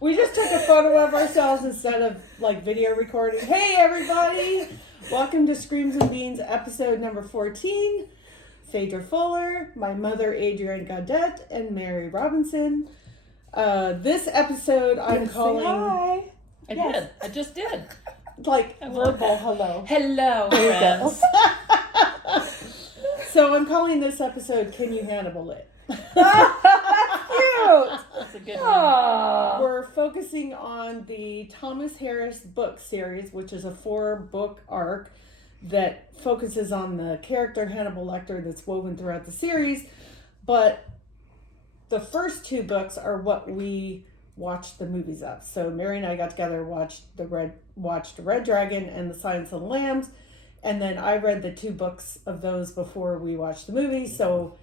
We just took a photo of ourselves instead of like video recording. Hey everybody! Welcome to Screams and Beans episode number 14. Phaedra Fuller, my mother Adrienne Gaudette, and Mary Robinson. This episode I'm calling... Say hi. Did. I just did. Like verbal hello. Hello, friends. So I'm calling this episode Can You Hannibal It? Cute. That's a good one. We're focusing on the Thomas Harris book series, which is a 4-book arc that focuses on the character Hannibal Lecter that's woven throughout the series. But the first 2 books are what we watched the movies of. So Mary and I got together, watched Red Dragon and The Silence of the Lambs, and then I read the 2 books of those before we watched the movie. So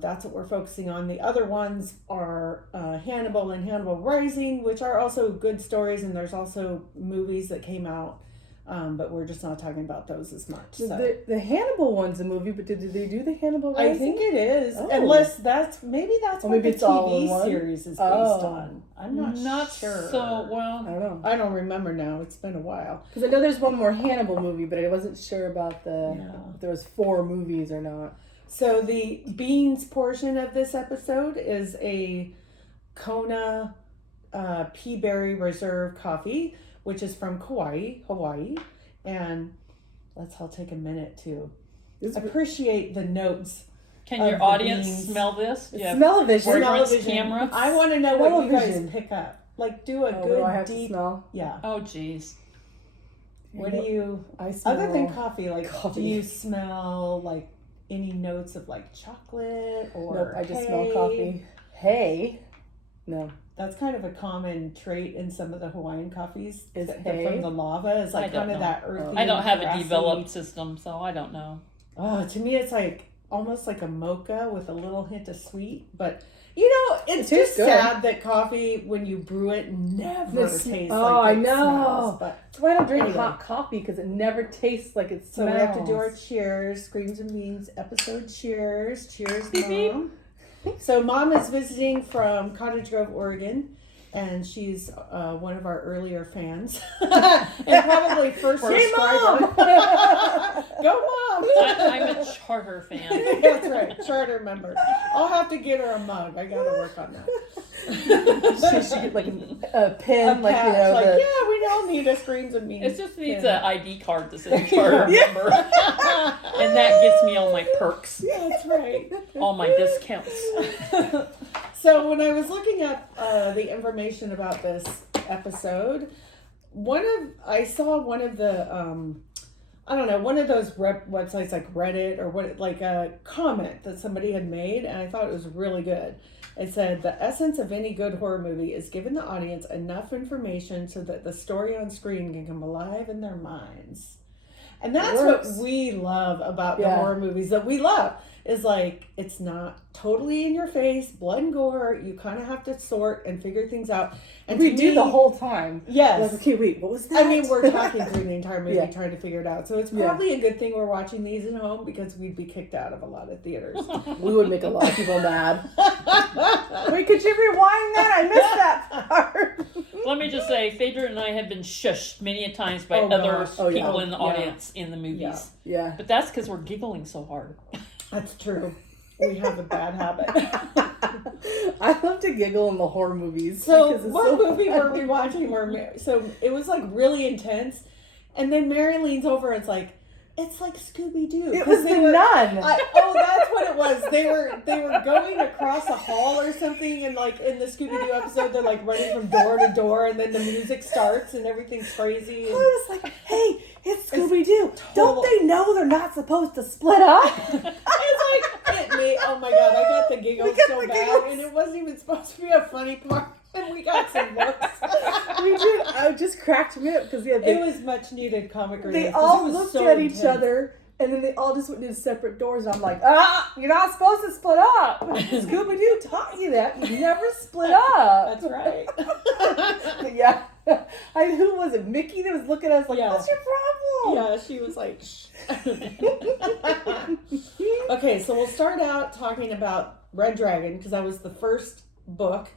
that's what we're focusing on. The other ones are Hannibal and Hannibal Rising, which are also good stories, and there's also movies that came out, but we're just not talking about those as much. So. The Hannibal one's a movie, but did they do the Hannibal Rising? I think it is, Oh. unless that's what maybe the it's all in TV one? series is based on. I'm not sure. So, well, I don't know. I don't remember now. It's been a while. Because I know there's one more Hannibal movie, but I wasn't sure about if there was 4 movies or not. So the beans portion of this episode is a Kona Peaberry Reserve coffee, which is from Kaui, Hawaii. And let's all take a minute to appreciate the notes. can your audience smell this? Yeah. Smell-o-vision. Fragrance camera. I want to know what you guys Smell-o-vision. pick up. Like, do a What good do I have deep... to smell? Yeah. Oh, jeez. What do you... I smell Other than coffee, like, coffee. do you smell, like, any notes of, like, chocolate or Nope, I just hay? smell coffee. Hay? No. That's kind of a common trait in some of the Hawaiian coffees. Is that- hay? from the lava. It's I like don't kind of know. that earthy. I don't have a grassy- developed system, so I don't know. Oh, to me, it's like almost like a mocha with a little hint of sweet. But you know, it's It tastes just good. sad that coffee, when you brew it, never tastes like I it know. smells. But That's why I don't drink Anyway. hot coffee, because it never tastes like it so smells. we have to do our cheers, Screams and Beans episode. Cheers, cheers, Beep, beep. Mom. So Mom is visiting from Cottage Grove, Oregon. And she's one of our earlier fans. And probably first subscriber. Go Mom! I'm a charter fan. That's right, charter member. I'll have to get her a mug. I gotta work on that. She should get like a pin, A like, patch, you know, like, the... yeah, we all need a Screams and Beans. It just needs pin. an ID card that says charter member. And that gets me all my perks, Yeah, that's right. all my discounts. So when I was looking up the information about this episode, I saw one of the one of those websites like Reddit or what, like a comment that somebody had made, and I thought it was really good. It said, the essence of any good horror movie is giving the audience enough information so that the story on screen can come alive in their minds. And that's what we love about the horror movies that we love. Is like, it's not totally in your face, blood and gore. You kind of have to sort and figure things out. And we to do me, the whole time. Yes. Like, okay, wait, what was that? I mean, we're talking through the entire movie Yeah. trying to figure it out. So it's probably a good thing we're watching these at home, because we'd be kicked out of a lot of theaters. We would make a lot of people mad. Wait, could you rewind that? I missed that part. Let me just say, Phaedra and I have been shushed many a times by Oh, other gosh. Oh, yeah. people in the Yeah. audience in the movies. Yeah. But that's because we're giggling so hard. That's true. We have a bad habit. I love to giggle in the horror movies. So because it's what so movie funny. were we watching so it was like really intense, and then Mary leans over and it's like Scooby-Doo. It was the nun. That's what it was. They were going across a hall or something, and like in the Scooby-Doo episode, they're like running from door to door, and then the music starts and everything's crazy. I And was like, hey, it's Scooby-Doo. Don't they know they're not supposed to split up? it's like it made. Oh my god, I got the giggles got so the bad, giggles. and it wasn't even supposed to be a funny part, and we got some looks. We did. I just cracked me up because It was much needed comic relief. they 'cause all it was looked so at each intense. other, and then they all just went into separate doors. And I'm like, you're not supposed to split up. Scooby-Doo taught you that. You never split up. That's right. Yeah. Who was it? Mickey that was looking at us like, Yeah. what's your problem? Yeah, she was like, shh. Okay, so we'll start out talking about Red Dragon, because that was the first book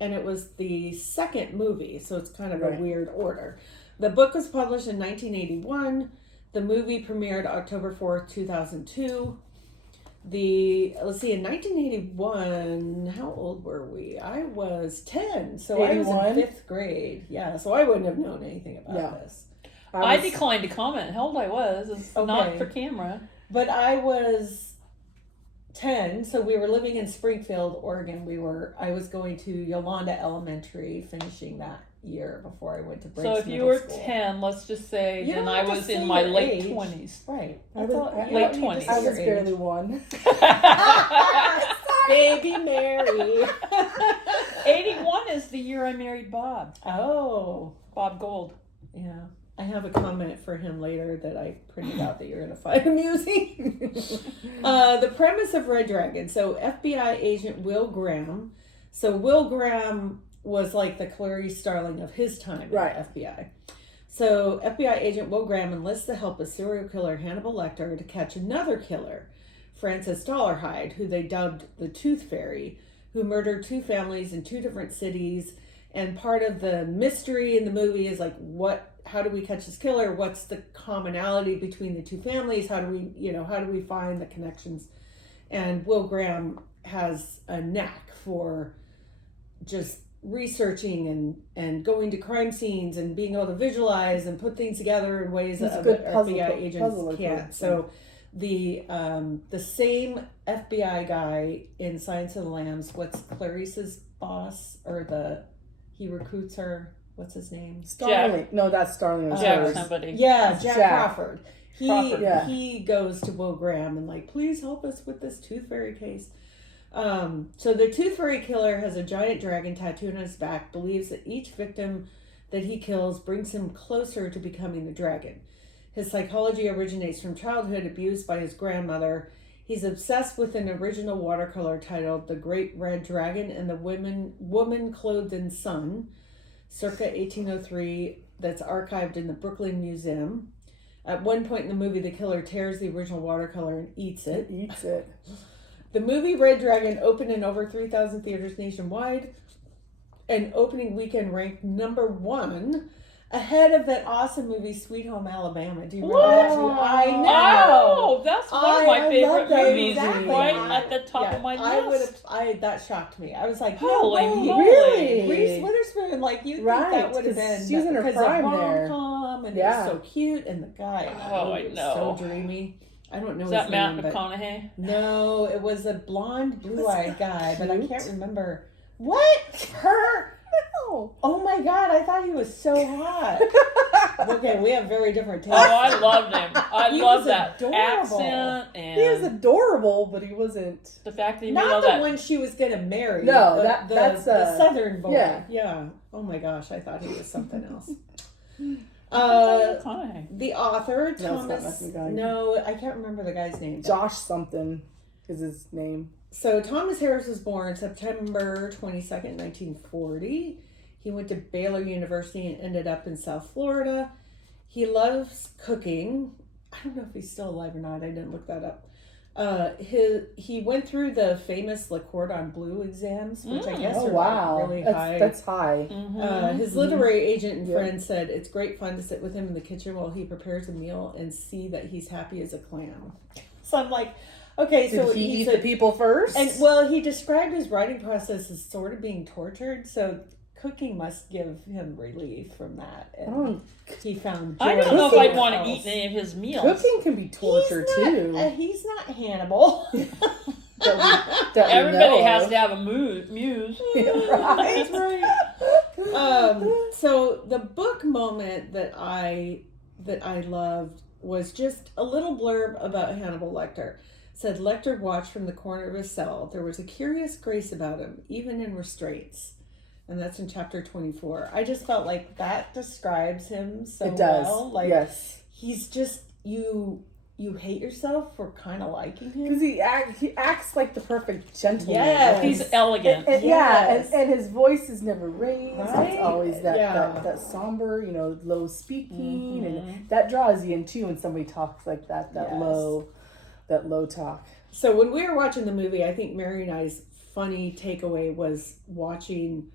and it was the second movie, so it's kind of a Right. weird order. The book was published in 1981. The movie premiered October 4th, 2002. Let's see, in 1981, how old were we? I was 10, so I was 81? in 5th grade. Yeah, so I wouldn't have known anything about Yeah. this. I declined to comment how old I was. It's not Okay. for camera. But I was 10, so we were living in Springfield, Oregon. I was going to Yolanda Elementary, finishing that year before I went to Briggs So if you Middle were School. 10, let's just say, You then don't I have to was say in my your late age. 20s. Right. I That's was- all- you late don't need to 20s. say I your was age. barely 1. Baby Mary. 81 is the year I married Bob. Oh, Bob Gold. yeah. I have a comment for him later that I printed out that you're going to find amusing. The premise of Red Dragon. So FBI agent Will Graham. So Will Graham was like the Clarice Starling of his time Right. at the FBI. So FBI agent Will Graham enlists the help of serial killer Hannibal Lecter to catch another killer, Francis Dollarhide, who they dubbed the Tooth Fairy, who murdered 2 families in 2 different cities. And part of the mystery in the movie is like, how do we catch this killer? What's the commonality between the 2 families? How do we find the connections? And Will Graham has a knack for just researching and going to crime scenes and being able to visualize and put things together in ways He's a that good FBI agents puzzler. can't. So the same FBI guy in Silence of the Lambs, what's Clarice's boss, he recruits her, what's his name? Starling. No, that's Starling. was Jack hers. somebody. Yeah, It's Jack Jack. Crawford. Crawford. Yeah. He goes to Will Graham and like, please help us with this Tooth Fairy case. So the Tooth Fairy killer has a giant dragon tattooed on his back, believes that each victim that he kills brings him closer to becoming the dragon. His psychology originates from childhood abused by his grandmother. He's obsessed with an original watercolor titled The Great Red Dragon and the Woman Clothed in Sun, circa 1803, that's archived in the Brooklyn Museum. At one point in the movie, the killer tears the original watercolor and eats it. Eats it. The movie Red Dragon opened in over 3,000 theaters nationwide, and opening weekend ranked number 1, ahead of that awesome movie Sweet Home Alabama. Do you remember that movie? I know. Oh, that's one of my I favorite love that movies. Exactly. Right I- at the top of my list. That shocked me. I was like, Holy no way. moly. Really? Reese Witherspoon, like you think Right, that would have 'cause been she was in her because prime of there. rom-com and Yeah. it was so cute, and the guy in that Oh, movie I was know. so dreamy. I don't know Is his that Matt name, but McConaughey? no, it was a blonde, blue-eyed guy, but I cute. can't remember. What? Her? No. Oh my god, I thought he was so hot. Okay, we have very different tastes. Oh, I loved him. I He love was that adorable. accent and He was adorable, but he wasn't. the fact that he made all Not the that. one she was gonna marry. No, but that's the southern boy. yeah. Oh my gosh, I thought he was something else. McConaughey. The author, No, it's not Thomas. Matthew McConaughey. No, I can't remember the guy's name. Josh something is his name. So Thomas Harris was born September 22nd, 1940. He went to Baylor University and ended up in South Florida. He loves cooking. I don't know if he's still alive or not. I didn't look that up. He went through the famous Le Cordon Bleu exams, which I guess Oh are wow, like really high. that's high. Mm-hmm. His literary agent and Yeah. friend said it's great fun to sit with him in the kitchen while he prepares a meal and see that he's happy as a clam. So I'm like, okay, Did so he he's eat the people first? and well, he described his writing process as sort of being tortured. So cooking must give him relief from that, and Oh, he found. Joy I don't know if somewhere I'd want to else. eat any of his meals. cooking can be torture too. He's not Hannibal. That we Everybody know has of. to have a muse. Right. That's right. So the book moment that I loved was just a little blurb about Hannibal Lecter. It said Lecter watched from the corner of his cell. There was a curious grace about him, even in restraints. And that's in chapter 24. I just felt like that describes him so It does. well. Like Yes. he's just you hate yourself for kind of liking him. Because he acts like the perfect gentleman. Yes. Like, He's elegant. and, Yes. and his voice is never raised. Right? It's always that, Yeah. that somber, low speaking, Mhm. and that draws you in too when somebody talks like that. Yes. Low talk. So when we were watching the movie, I think Mary and I's funny takeaway was watching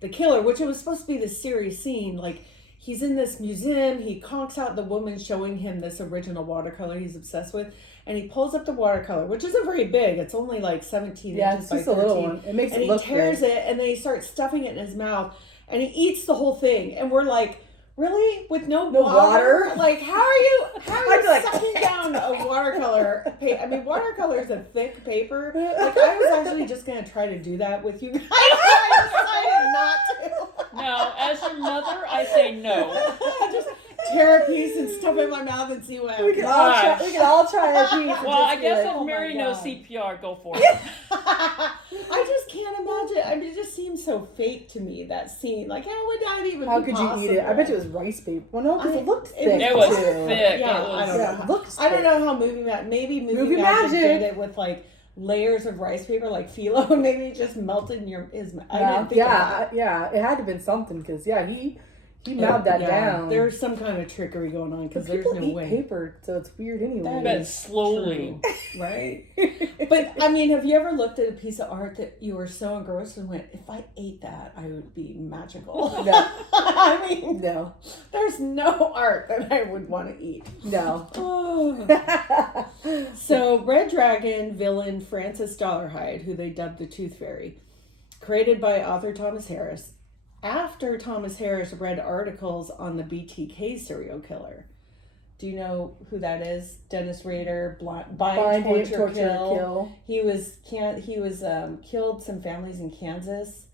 the killer, which it was supposed to be this serious scene. Like, he's in this museum, he conks out the woman showing him this original watercolor he's obsessed with, and he pulls up the watercolor, which isn't very big. It's only like 17 inches by 13. It's just a little one. It makes it look And he tears good. it, and then he starts stuffing it in his mouth, and he eats the whole thing. And we're like, really? With no water? Like, how are you sucking down a watercolor? I mean, watercolor is a thick paper. Like, I was actually just going to try to do that with you guys. I decided not to. No, as your mother, I say no. Just tear a piece and stuff it in my mouth and see what We happens. can all try a piece. Well, I guess like, if oh Mary my knows God. CPR, go for it. I just can't imagine. I mean, it just seems so fake to me, that scene. Like, how would that even How be could possible? you eat it? I bet you it was rice paper. Well, no, because it looked thick. It was too. thick. Yeah, It was, I don't know. Yeah, it looks I don't thick. know how maybe movie Magic. did it with like layers of rice paper, like phyllo, and maybe it just melted in his. I didn't think of that. Yeah, it had to have been something because he mowed that down. There's some kind of trickery going on because there's People no eat way. paper, so it's weird anyway. but slowly. True, right? But I mean, have you ever looked at a piece of art that you were so engrossed and went, if I ate that, I would be magical? No. I mean, No. there's no art that I would want to eat. No. Oh. So, Red Dragon villain Francis Dollarhide, who they dubbed the Tooth Fairy, created by author Thomas Harris, after Thomas Harris read articles on the BTK serial killer. Do you know who that is? Dennis Rader, bind, torture, kill. He was killed some families in Kansas,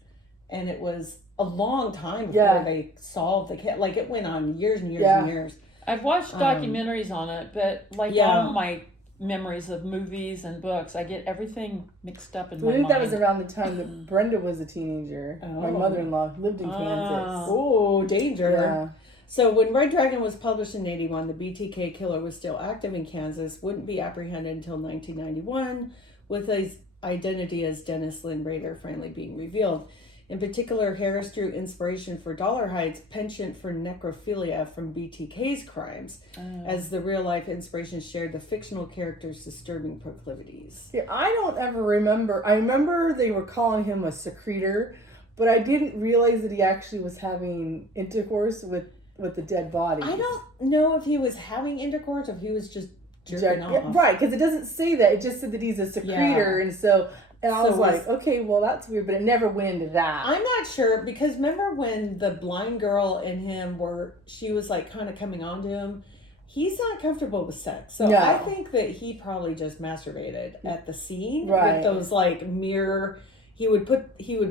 and it was a long time before they solved the case. Like, it went on years and years and years. I've watched documentaries on it, but like all my memories of movies and books, I get everything mixed up in my I think mind. that was around the time that Brenda was a teenager. My mother-in-law lived in Kansas. Oh, danger. Yeah. So when Red Dragon was published in 81, the BTK killer was still active in Kansas, wouldn't be apprehended until 1991, with his identity as Dennis Lynn Rader finally being revealed. In particular, Harris drew inspiration for Dollarhide's penchant for necrophilia from BTK's crimes, as the real-life inspiration shared the fictional character's disturbing proclivities. Yeah, I don't ever remember. I remember they were calling him a secretor, but I didn't realize that he actually was having intercourse with the dead body. I don't know if he was having intercourse or if he was just jerking off. Yeah, right, because it doesn't say that. It just said that he's a secretor, and so... And I was like, okay, well, that's weird, but it never went into that. I'm not sure, because remember when the blind girl and him she was like kind of coming on to him? He's not comfortable with sex. So I think that he probably just masturbated at the scene with those like mirror. He would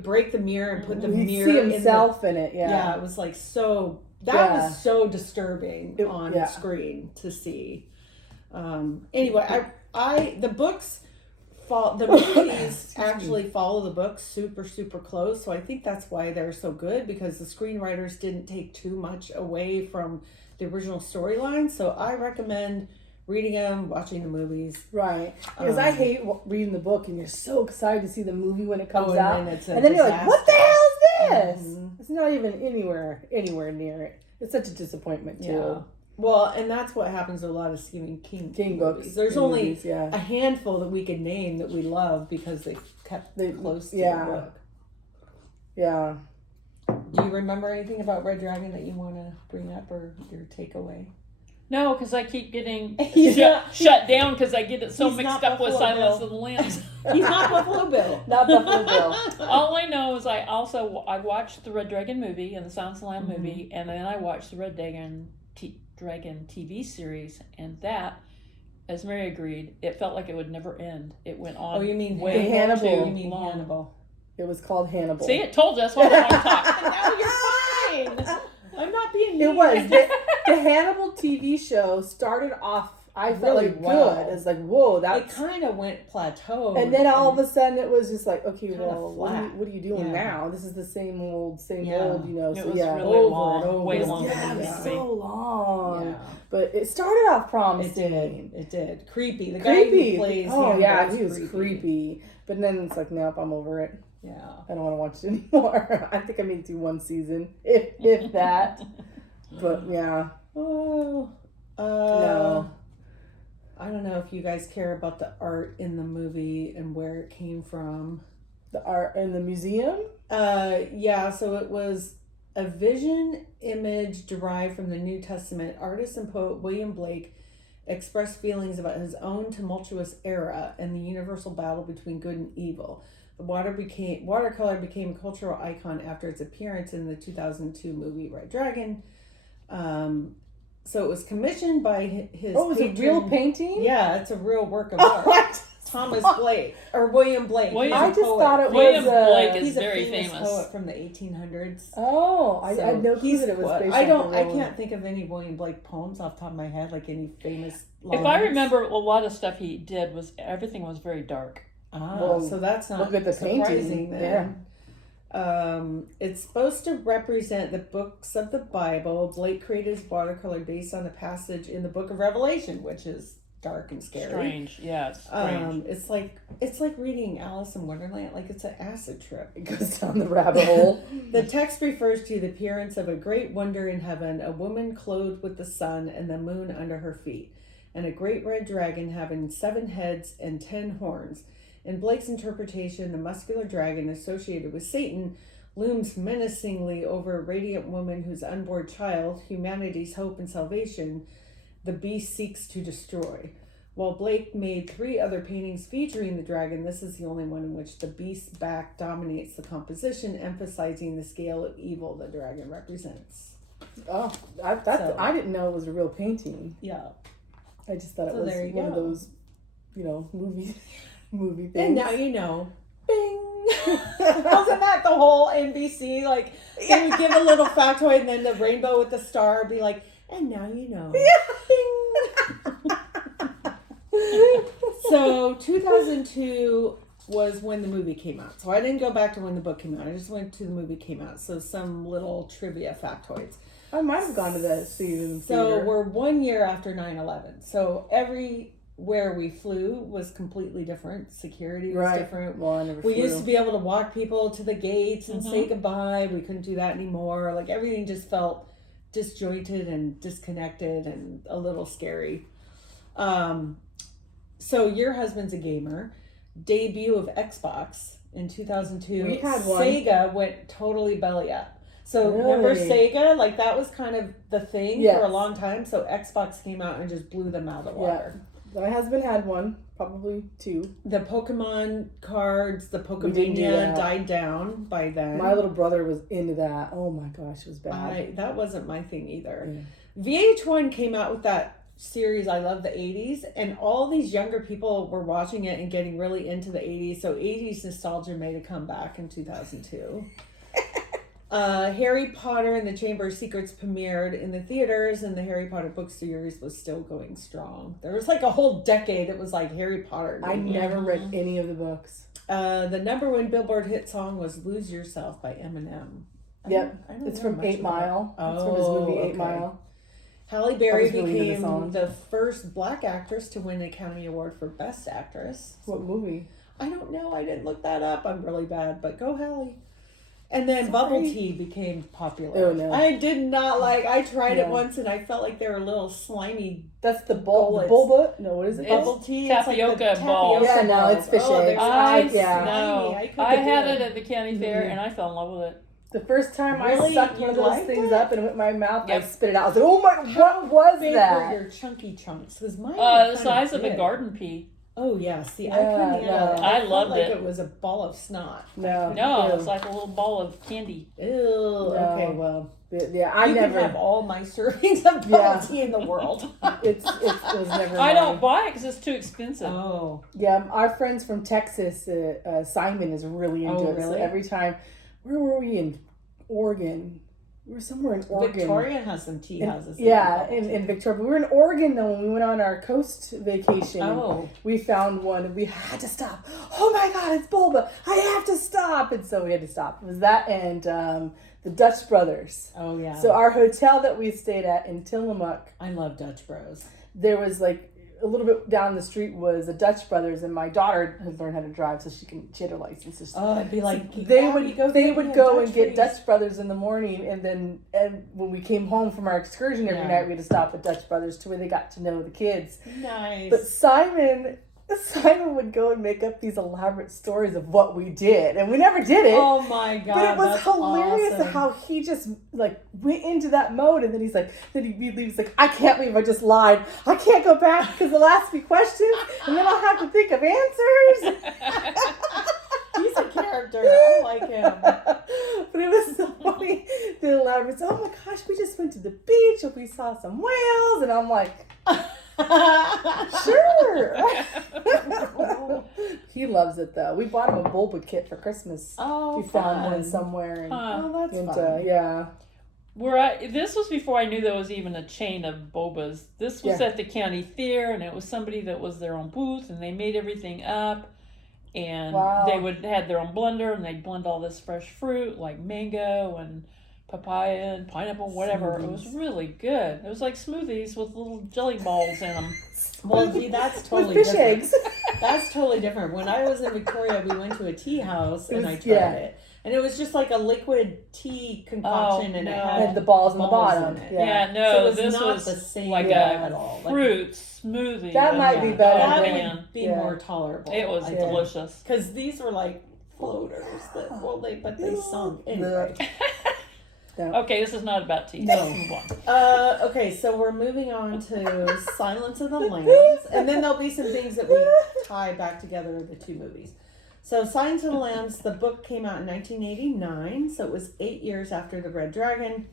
break the mirror and put the mirror see himself in it. Yeah, it was like so, that was so disturbing on screen to see. Anyway, the books... the movies actually follow the books super, super close. So I think that's why they're so good, because the screenwriters didn't take too much away from the original storyline. So I recommend reading them, watching the movies. Right. Because I hate reading the book and you're so excited to see the movie when it comes out. And then you're like, what the hell is this? Mm-hmm. It's not even anywhere near it. It's such a disappointment too. Yeah. Well, and that's what happens with a lot of Stephen King books. Books. There's only a handful that we can name that we love because they kept close to the book. Yeah. Do you remember anything about Red Dragon that you want to bring up or your takeaway? No, because I keep getting shut down because I get it so mixed up with Silence of the Lambs. He's not Buffalo Bill. Not Buffalo Bill. All I know is I watched the Red Dragon movie and the Silence of the Lambs movie, and then I watched the Red Dragon TV series, and that, as Mary agreed, it felt like it would never end. It went on. Oh, you mean way Hannibal? too long. Hannibal. It was called Hannibal. See, it told you. That's why I don't talk. No, you're fine. I'm not being mean. It was the Hannibal TV show started off. I felt Really like well. good. It's like, whoa, It kind of went plateau. And then all of a sudden it was just like, okay, Kinda well, flat. what are you doing now? This is the same old, It you know. So was really over long, and over. way It was- longer yeah, than it it was used to be. so long. Yeah. But it started off promising. It did. Creepy. The guy Creepy. who plays Hannibal, he was creepy. But then it's like, nope, I'm over it. Yeah. I don't want to watch it anymore. I think I made it through one season, if that. But yeah. Oh. No. I don't know if you guys care about the art in the movie and where it came from. The art in the museum? Yeah, so it was a vision image derived from the New Testament. Artist and poet William Blake expressed feelings about his own tumultuous era and the universal battle between good and evil. The watercolor became a cultural icon after its appearance in the 2002 movie Red Dragon. So it was commissioned by his Oh, it's a real painting? Yeah, it's a real work of art. Thomas Blake or William Blake. I just thought it William was Blake is he's a very famous famous. poet from the 1800s. Oh, I had no clue that it was based on I can't think of any William Blake poems off the top of my head, like any famous lines. If I remember, a lot of stuff he did was everything was very dark. So that's not look at the surprising painting. then. It's supposed to represent the books of the Bible. Blake created his watercolor based on a passage in the book of Revelation, which is dark and scary. Strange, yeah, it's strange. It's like reading Alice in Wonderland. Like it's an acid trip. It goes down the rabbit hole. The text refers to the appearance of a great wonder in heaven, a woman clothed with the sun and the moon under her feet, and a great red dragon having 7 heads and 10 horns. In Blake's interpretation, the muscular dragon associated with Satan looms menacingly over a radiant woman whose unborn child, humanity's hope and salvation, the beast seeks to destroy. While Blake made 3 other paintings featuring the dragon, this is the only one in which the beast's back dominates the composition, emphasizing the scale of evil the dragon represents. Oh, I didn't know it was a real painting. Yeah. I just thought it was one of those, movie things. And now you know. Bing! Wasn't that the whole NBC? Like, they would give a little factoid and then the rainbow with the star would be like, and now you know. Bing! So, 2002 was when the movie came out. So, I didn't go back to when the book came out. I just went to the movie came out. So, some little trivia factoids. I might have gone to that theater. So, we're 1 year after 9/11. So, everywhere we flew was completely different. Security was different. Well, I never We flew. used to be able to walk people to the gates and say goodbye. We couldn't do that anymore. Like, everything just felt disjointed and disconnected and a little scary. So your husband's a gamer. Debut of Xbox in 2002. We had one. Sega went totally belly up. So Really? remember Sega? Like that was kind of the thing Yes. for a long time. So Xbox came out and just blew them out of the water. My husband had one, probably 2. The Pokemon cards, the We didn't do Pokemania that. died down by then. My little brother was into that. Oh my gosh, it was bad. That wasn't my thing either. Yeah. VH1 came out with that series I love the 80s, and all these younger people were watching it and getting really into the 80s, so 80s nostalgia made a comeback in 2002. Harry Potter and the Chamber of Secrets premiered in the theaters, and the Harry Potter book series was still going strong. There was like a whole decade it was like Harry Potter. I never read any of the books. The #1 Billboard hit song was Lose Yourself by Eminem. Yep, I don't it's know from much 8 about Mile. it. It's from his movie 8 okay. Mile. Halle Berry I was really into the became song. the first Black actress to win an Academy Award for Best Actress. What movie? I don't know. I didn't look that up. I'm really bad, but go Halle. And then Sorry. bubble tea became popular. Oh, no. I did not like. I tried it No. once and I felt like they were little slimy That's the Bullets. bulba? No, what is it? bubble tea. It's tapioca like the balls. tapioca Yeah, no, balls. it's fish Oh, they're eggs. slimy. Yeah. No, couldn't I do had it at the county fair Mhm. and I fell in love with it. The first time Really? I sucked one of You those liked things it? up and it went in my mouth, I Yep. spit it out. I was like, oh my, what was Big that? were your chunky chunks? Because mine were The kinda size of a big. garden pea. Oh yeah, see, I Yeah, couldn't handle no. it. I felt loved like it. it was a ball of snot. No. No, Ew. it's like a little ball of candy. Ew. No. Okay, well, Yeah, I you never. can have all my servings of bubble Yeah. tea in the world. It was never. I don't mine. buy it because it's too expensive. Oh, Yeah, our friends from Texas, Simon is really into Oh, it. So really? every time, where were we in Oregon? We were somewhere in Oregon. Victoria has some tea houses. that Yeah, do bubble tea. in Victoria. But we were in Oregon though when we went on our coast vacation. Oh, We found one and we had to stop. Oh my God, it's boba. I have to stop. And so we had to stop. It was that and the Dutch Brothers. oh yeah. So our hotel that we stayed at in Tillamook, I love Dutch Bros. there was like a little bit down the street was a Dutch Brothers, and my daughter has learned how to drive, so she had her license. So Oh, I'd be like, they "Yeah, would you go they get would me a go and Dutch get freeze." Dutch Brothers in the morning, and when we came home from our excursion every Yeah. night, we had to stop at Dutch Brothers to where they got to know the kids. Nice. But Simon Simon would go and make up these elaborate stories of what we did, and we never did it. Oh my god! But it was that's hilarious awesome. how he just like went into that mode, and then he's like, he's like, I can't believe I just lied. I can't go back because they'll ask me questions, and then I'll have to think of answers. He's a character. I like him. But it was so funny. The elaborate, oh my gosh, we just went to the beach and we saw some whales, and I'm like, sure. He loves it though. We bought him a boba kit for Christmas. Oh, we found fun. one somewhere. And, Oh, that's fun. Yeah. This was before I knew there was even a chain of bobas. This was at the county fair, and it was somebody that was their own booth, and they made everything up. And they would have their own blender, and they'd blend all this fresh fruit like mango and papaya and pineapple, whatever. Smoothies. It was really good. It was like smoothies with little jelly balls in them. Well, see, that's totally with fish different. eggs. That's totally different. When I was in Victoria, we went to a tea house and I tried it. And it was just like a liquid tea concoction, and it had the balls in the bottom. In it. Yeah, no, so it was this not was the same like at all. Fruit smoothie. That might be better. That than, would be more tolerable. It was delicious. Because these were like floaters that they sunk anyway. Okay, this is not about tea. No. Let's move on. Okay, so we're moving on to Silence of the Lambs, and then there'll be some things that we tie back together in the two movies. So Silence of the Lambs, the book came out in 1989, so it was 8 years after The Red Dragon.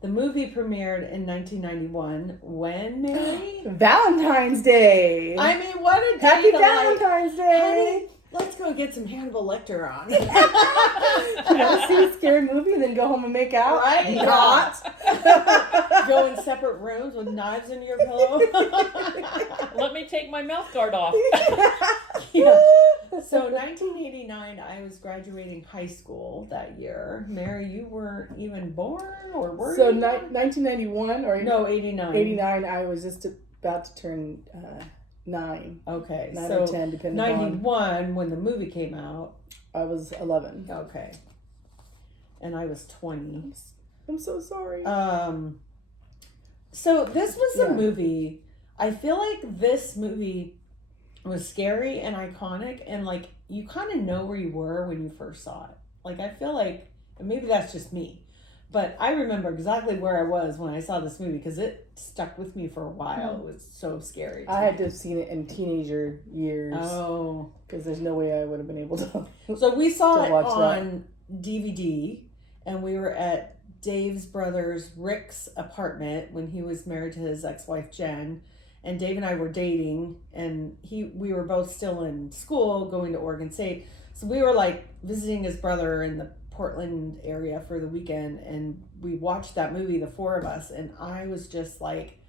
The movie premiered in 1991. When, Mary? Valentine's Day. I mean, what a day! Happy Valentine's Day. Honey, let's go get some Hannibal Lecter on. You know, see a scary movie and then go home and make out? Right? Not. Go in separate rooms with knives in your pillow. Let me take my mouth guard off. Yeah. So 1989, I was graduating high school that year. Mary, you weren't even born, or were so you? 1991 or No, 89. 89. I was just about to turn 9. Okay, 9 so or 10, depending 91 when the movie came out. I was 11. Okay, and I was 20. I'm so sorry. So this was a movie. I feel like this movie was scary and iconic, and like you kind of know where you were when you first saw it. Like I feel like, and maybe that's just me, but I remember exactly where I was when I saw this movie because it stuck with me for a while. It was so scary. I had to have seen it in teenager years. Oh, because there's no way I would have been able to. So we saw it on DVD, and we were at Dave's brother's Rick's apartment when he was married to his ex-wife Jen. And Dave and I were dating, and we were both still in school, going to Oregon State. So we were like visiting his brother in the Portland area for the weekend, and we watched that movie, the four of us, and I was just like,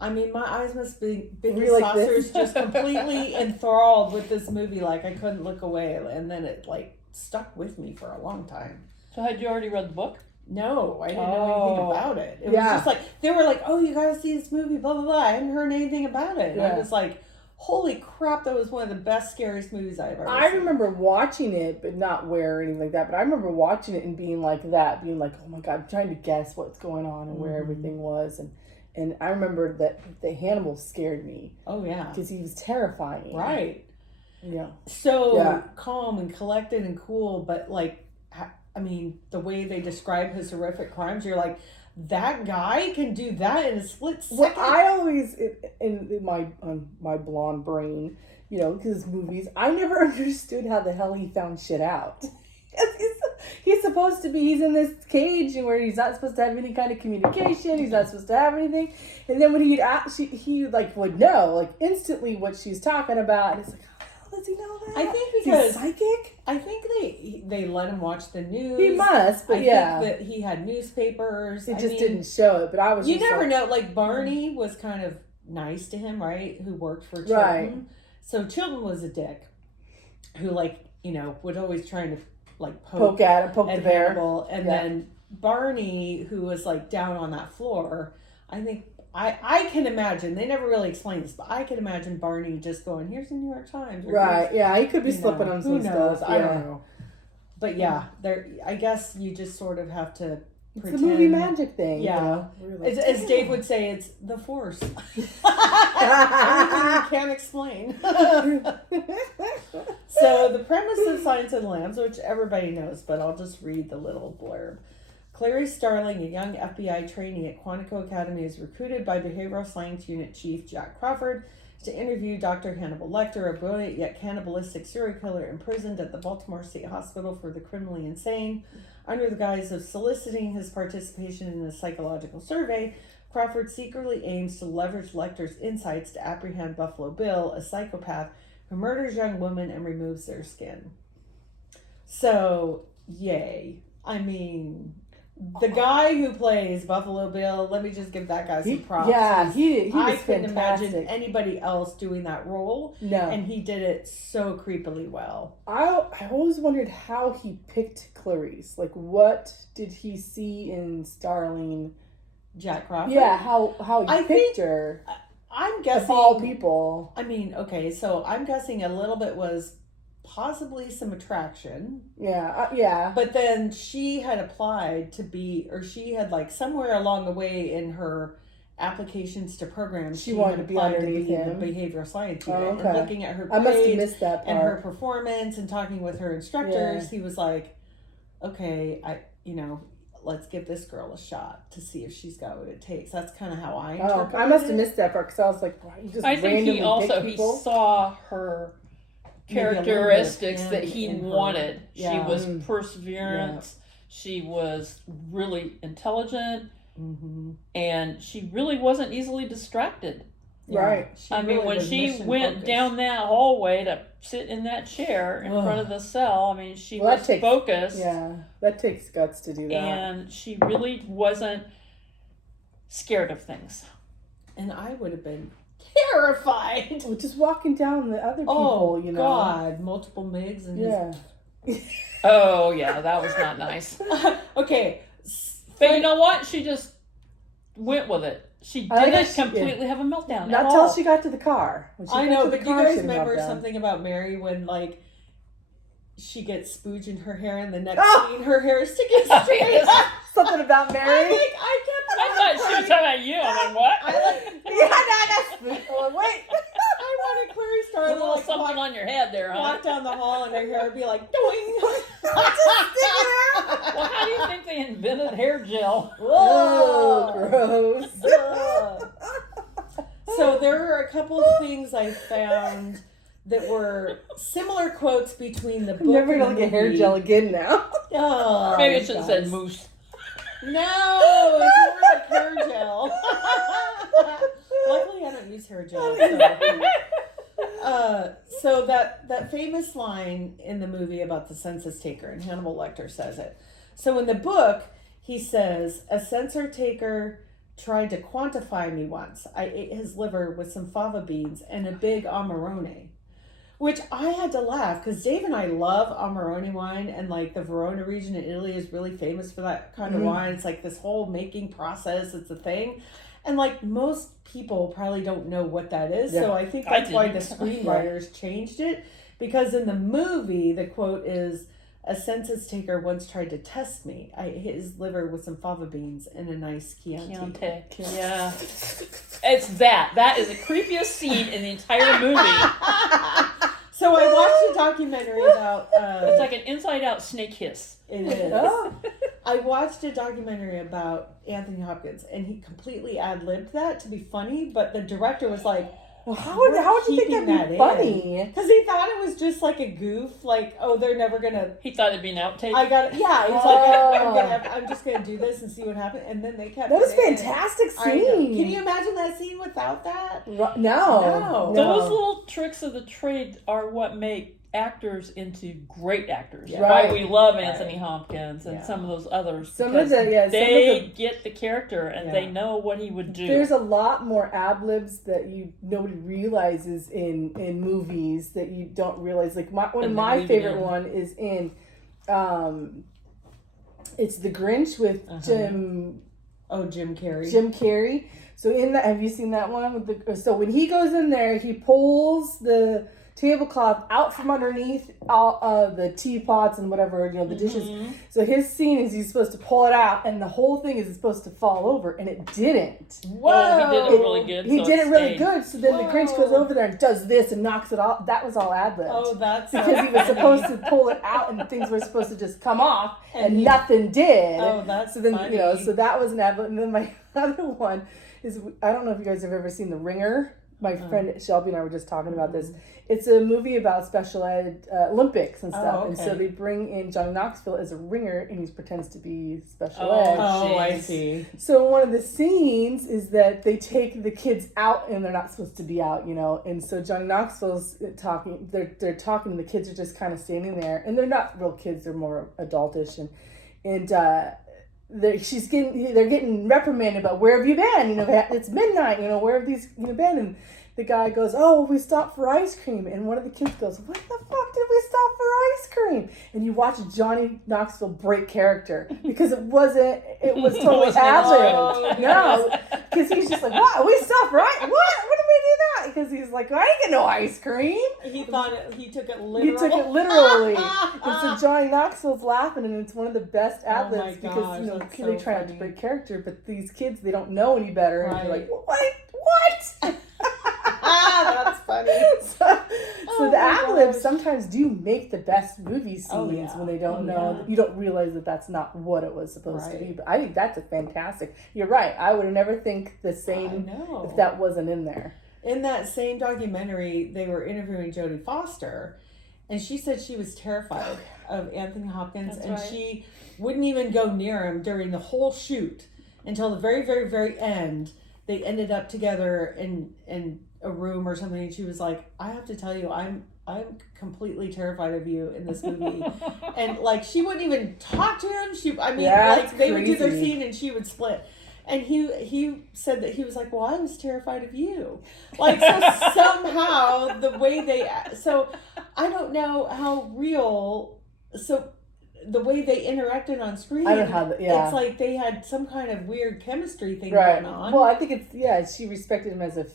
I mean, my eyes must be big as saucers, just completely enthralled with this movie. Like I couldn't look away, and then it like stuck with me for a long time. So had you already read the book? No, I didn't know anything about it. It was just like, they were like, oh, you gotta see this movie, blah, blah, blah. I hadn't heard anything about it. And I was like, holy crap, that was one of the best, scariest movies I've ever seen. I remember watching it, but not where or anything like that. But I remember watching it and being like that, being like, oh my God, I'm trying to guess what's going on and where everything was. And I remember that the Hannibal scared me. Oh, yeah. Because he was terrifying. Right. Yeah. So calm and collected and cool, but like, I mean, the way they describe his horrific crimes, you're like, that guy can do that in a split second. Well, I always, in my blonde brain, you know, because movies, I never understood how the hell he found shit out. He's supposed to be, he's in this cage where he's not supposed to have any kind of communication. He's not supposed to have anything. And then when he like would know, like instantly what she's talking about. And it's like, how does he know that? I think because he's psychic. I think they let him watch the news. He must, but I think that he had newspapers. It just didn't show it, but I was. You never know. Like Barney was kind of nice to him, right? Who worked for Chilton. Right. So Chilton was a dick, who like would always try to like poke at him, poke the bear, Hannibal. And then Barney, who was like down on that floor. I think. I can imagine, they never really explained this, but I can imagine Barney just going, here's the New York Times. Right, yeah, he could be slipping on some stuff. stuff. I don't know. But yeah, there. I guess you just sort of have to It's the movie magic thing. Yeah. You know? Like, As Dave would say, it's the force. Everything you can't explain. So the premise of Science of the Lambs, which everybody knows, but I'll just read the little blurb. Clarice Starling, a young FBI trainee at Quantico Academy, is recruited by Behavioral Science Unit Chief Jack Crawford to interview Dr. Hannibal Lecter, a brilliant yet cannibalistic serial killer imprisoned at the Baltimore State Hospital for the criminally insane. Under the guise of soliciting his participation in a psychological survey, Crawford secretly aims to leverage Lecter's insights to apprehend Buffalo Bill, a psychopath who murders young women and removes their skin. So, yay. I mean, the guy who plays Buffalo Bill, let me just give that guy some props. Yeah, he was I couldn't fantastic. imagine anybody else doing that role. No. And he did it so creepily well. I always wondered how he picked Clarice. Like, what did he see in Starling? Jack Crawford? Yeah, how he picked her. I'm guessing. Of all people. I mean, okay, so I'm guessing a little bit was possibly some attraction. Yeah, yeah. But then she had applied to be, or she had like somewhere along the way in her applications to programs, She wanted to be underneath in him. the behavioral science unit. Oh, okay. And looking at her I must have grades missed that and her part. performance and talking with her instructors, he was like, okay, let's give this girl a shot to see if she's got what it takes. That's kind of how I interpreted I must have it. missed that part because I was like, why you just I think randomly he also pick people? saw her Maybe a little bit characteristics that he in her. wanted. Yeah. She was perseverant. She was really intelligent, and she really wasn't easily distracted. Right. She I mean, really when was she mission went focused. down that hallway to sit in that chair in front of the cell, I mean, she was focused. Yeah, that takes guts to do that. And she really wasn't scared of things. And I would have been terrified. Well, just walking down the other people, you know. God, multiple MIGs and Yeah. Oh, yeah, that was not nice. Okay. But you know what? She just went with it. She I didn't guess- completely have a meltdown Not at till all. she got to the car. When she I got know, to the but you car, guys she had a remember meltdown. something about Mary when, like, she gets spooge in her hair and the next Oh! scene her hair is sticking straight Yes. up. Something about Mary. I thought she was talking about you. I'm like, what? Wait. I wanted Clary A Starling little to something on your head there, huh? walk down the hall and her hair would be like, doing. Well, how do you think they invented hair gel? Oh, gross. So there were a couple of things I found that were similar quotes between the book I'm never and gonna the get hair movie. gel again now. Oh, Maybe it should have said guys. moose. No, it's more like hair gel. Luckily, I don't use hair gel. So that famous line in the movie about the census taker, and Hannibal Lecter says it. So in the book, he says, a census taker tried to quantify me once. I ate his liver with some fava beans and a big Amarone. Which I had to laugh because Dave and I love Amarone wine, and like the Verona region in Italy is really famous for that kind of wine. It's like this whole making process, it's a thing. And like most people probably don't know what that is. Yeah. So I think I that's why the didn't. screenwriters changed it. Because in the movie, the quote is, a census taker once tried to test me. I hit his liver with some fava beans and a nice Chianti. Yeah. It's that. That is the creepiest scene in the entire movie. So I watched a documentary about... It's like an inside-out snake hiss. It is. Oh. I watched a documentary about Anthony Hopkins, and he completely ad-libbed that to be funny, but the director was like, Well, how would you think keeping that'd be that funny? because he thought it was just like a goof, like, oh, they're never gonna... He thought it'd be an outtake. It was like, I'm just gonna do this and see what happens, and then they kept That was it in. fantastic I know. scene. Can you imagine that scene without that? No. Those little tricks of the trade are what make actors into great actors. Yeah. Why Right. we love Anthony Hopkins and Yeah. some of those others. Some of because the- they get the character and Yeah. they know what he would do. There's a lot more ad-libs that nobody realizes in movies that you don't realize. Like one of And my they leave it favorite in. one is in it's The Grinch with Jim Jim Carrey. So in that, have you seen that one with so when he goes in there, he pulls the tablecloth out from underneath all the teapots and whatever, the dishes. So his scene is he's supposed to pull it out, and the whole thing is supposed to fall over, and it didn't. Whoa! He did it really good. He so did it really stayed. good. So then the Grinch goes over there and does this and knocks it off. That was all ad-libbed. Oh, that's because he was supposed to pull it out, and things were supposed to just come off, and he- nothing did. Oh, that's so then funny. so that was an ad-lib. And then my other one is, I don't know if you guys have ever seen The Ringer. My friend Shelby and I were just talking about this. It's a movie about special ed Olympics and stuff. Oh, And so okay. they bring in Johnny Knoxville as a ringer, and he pretends to be special Oh, ed. Oh, I Jeez. see. So one of the scenes is that they take the kids out, and they're not supposed to be out, And so Johnny Knoxville's talking. They're talking, and the kids are just kind of standing there, and they're not real kids; they're more adultish, and they're getting reprimanded about, where have you been? It's midnight. Where have these been? And the guy goes, oh, we stopped for ice cream. And one of the kids goes, what the fuck did we stop for ice cream? And you watch Johnny Knoxville break character because it was totally ad-libbed. No, because he's just like, what? We stopped, right? What? When did we do that? Because he's like, I didn't get no ice cream. He thought he took it He literally. took it literally. And so Johnny Knoxville's laughing, and it's one of the best ad-libs gosh, because, that's they so try not to funny. break character, but these kids, they don't know any better. And you're Right. like, what? That's funny. So the my ad-libs gosh. sometimes do make the best movie scenes Oh, yeah. when they don't Oh, know, yeah. you don't realize that that's not what it was supposed to be. Right. But I think that's a fantastic, you're right, I would never think the I same know. if that wasn't in there. In that same documentary, they were interviewing Jodie Foster, and she said she was terrified of Anthony Hopkins, That's and right. she wouldn't even go near him during the whole shoot until the very, very, very end. They ended up together in a room or something, and she was like, I have to tell you, I'm completely terrified of you in this movie. And like, she wouldn't even talk to him. That's They would do their crazy. scene and she would split. And he said that he was like, well, I was terrified of you. Like, so somehow the way so I don't know how real, so the way they interacted on screen, I don't know how it's like they had some kind of weird chemistry thing Right. going on. Well, I think she respected him as a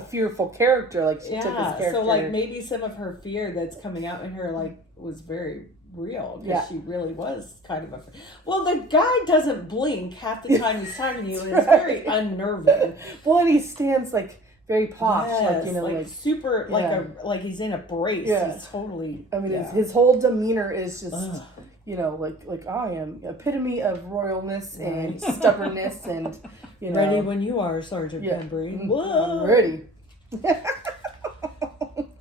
fearful character, like she took his character. So like maybe some of her fear that's coming out in her like was very real because Yeah. she really was kind of well, the guy doesn't blink half the time he's talking to you, and it's Right. very unnerving. Well, and he stands like very posh, Yes, like super, Yeah. like he's in a brace. Yeah. He's totally. I mean, yeah. his whole demeanor is just, Ugh. like I am epitome of royalness and Right. stubbornness and, Ready when you are, Sergeant Yeah. Peaberry. I'm Whoa. ready.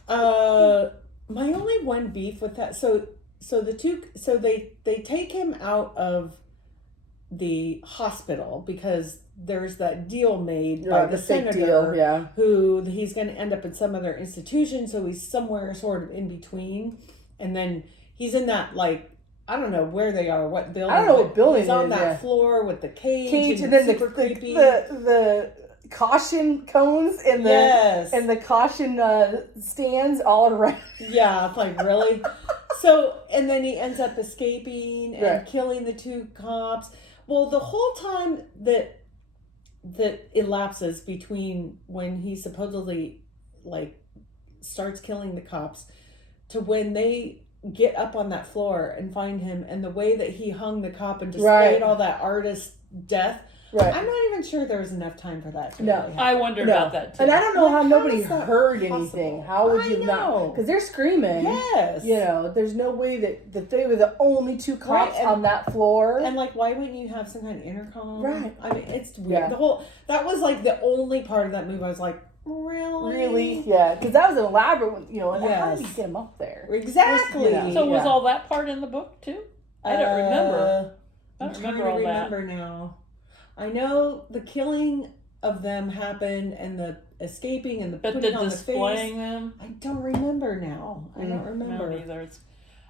My only one beef with that. So they take him out of the hospital because there's that deal made by the fake senator deal, yeah. who he's going to end up in some other institution, so he's somewhere sort of in between, and then he's in that, like, I don't know where they are, what building. I don't know what building he's on it is, that yeah. floor with the cage And then super creepy. the caution cones and the Yes. and the caution stands all around. Yeah, it's like, really? So, and then he ends up escaping and Right. killing the two cops. Well, the whole time that elapses between when he supposedly, like, starts killing the cops to when they get up on that floor and find him, and the way that he hung the cop and displayed Right. all that artist death, Right. I'm not even sure there was enough time for that to No. really happen. I wondered No. about that too. And I don't know Like, how how nobody is that heard possible? anything. How would I you not? know. Because they're screaming. Yes. There's no way that they were the only two cops Right, and- on that floor. And like, why wouldn't you have some kind of intercom? Right. I mean, it's weird. Yeah. That was like the only part of that movie I was like, really? Yeah. Because that was an elaborate one, and how did Yes. you get him up there? Exactly. Yeah. So was Yeah. all that part in the book too? I don't remember. I I'm don't trying remember all to that. remember now. I know the killing of them happened and the escaping and the But putting the on the displaying face. them? I don't remember now. I don't No, remember. neither.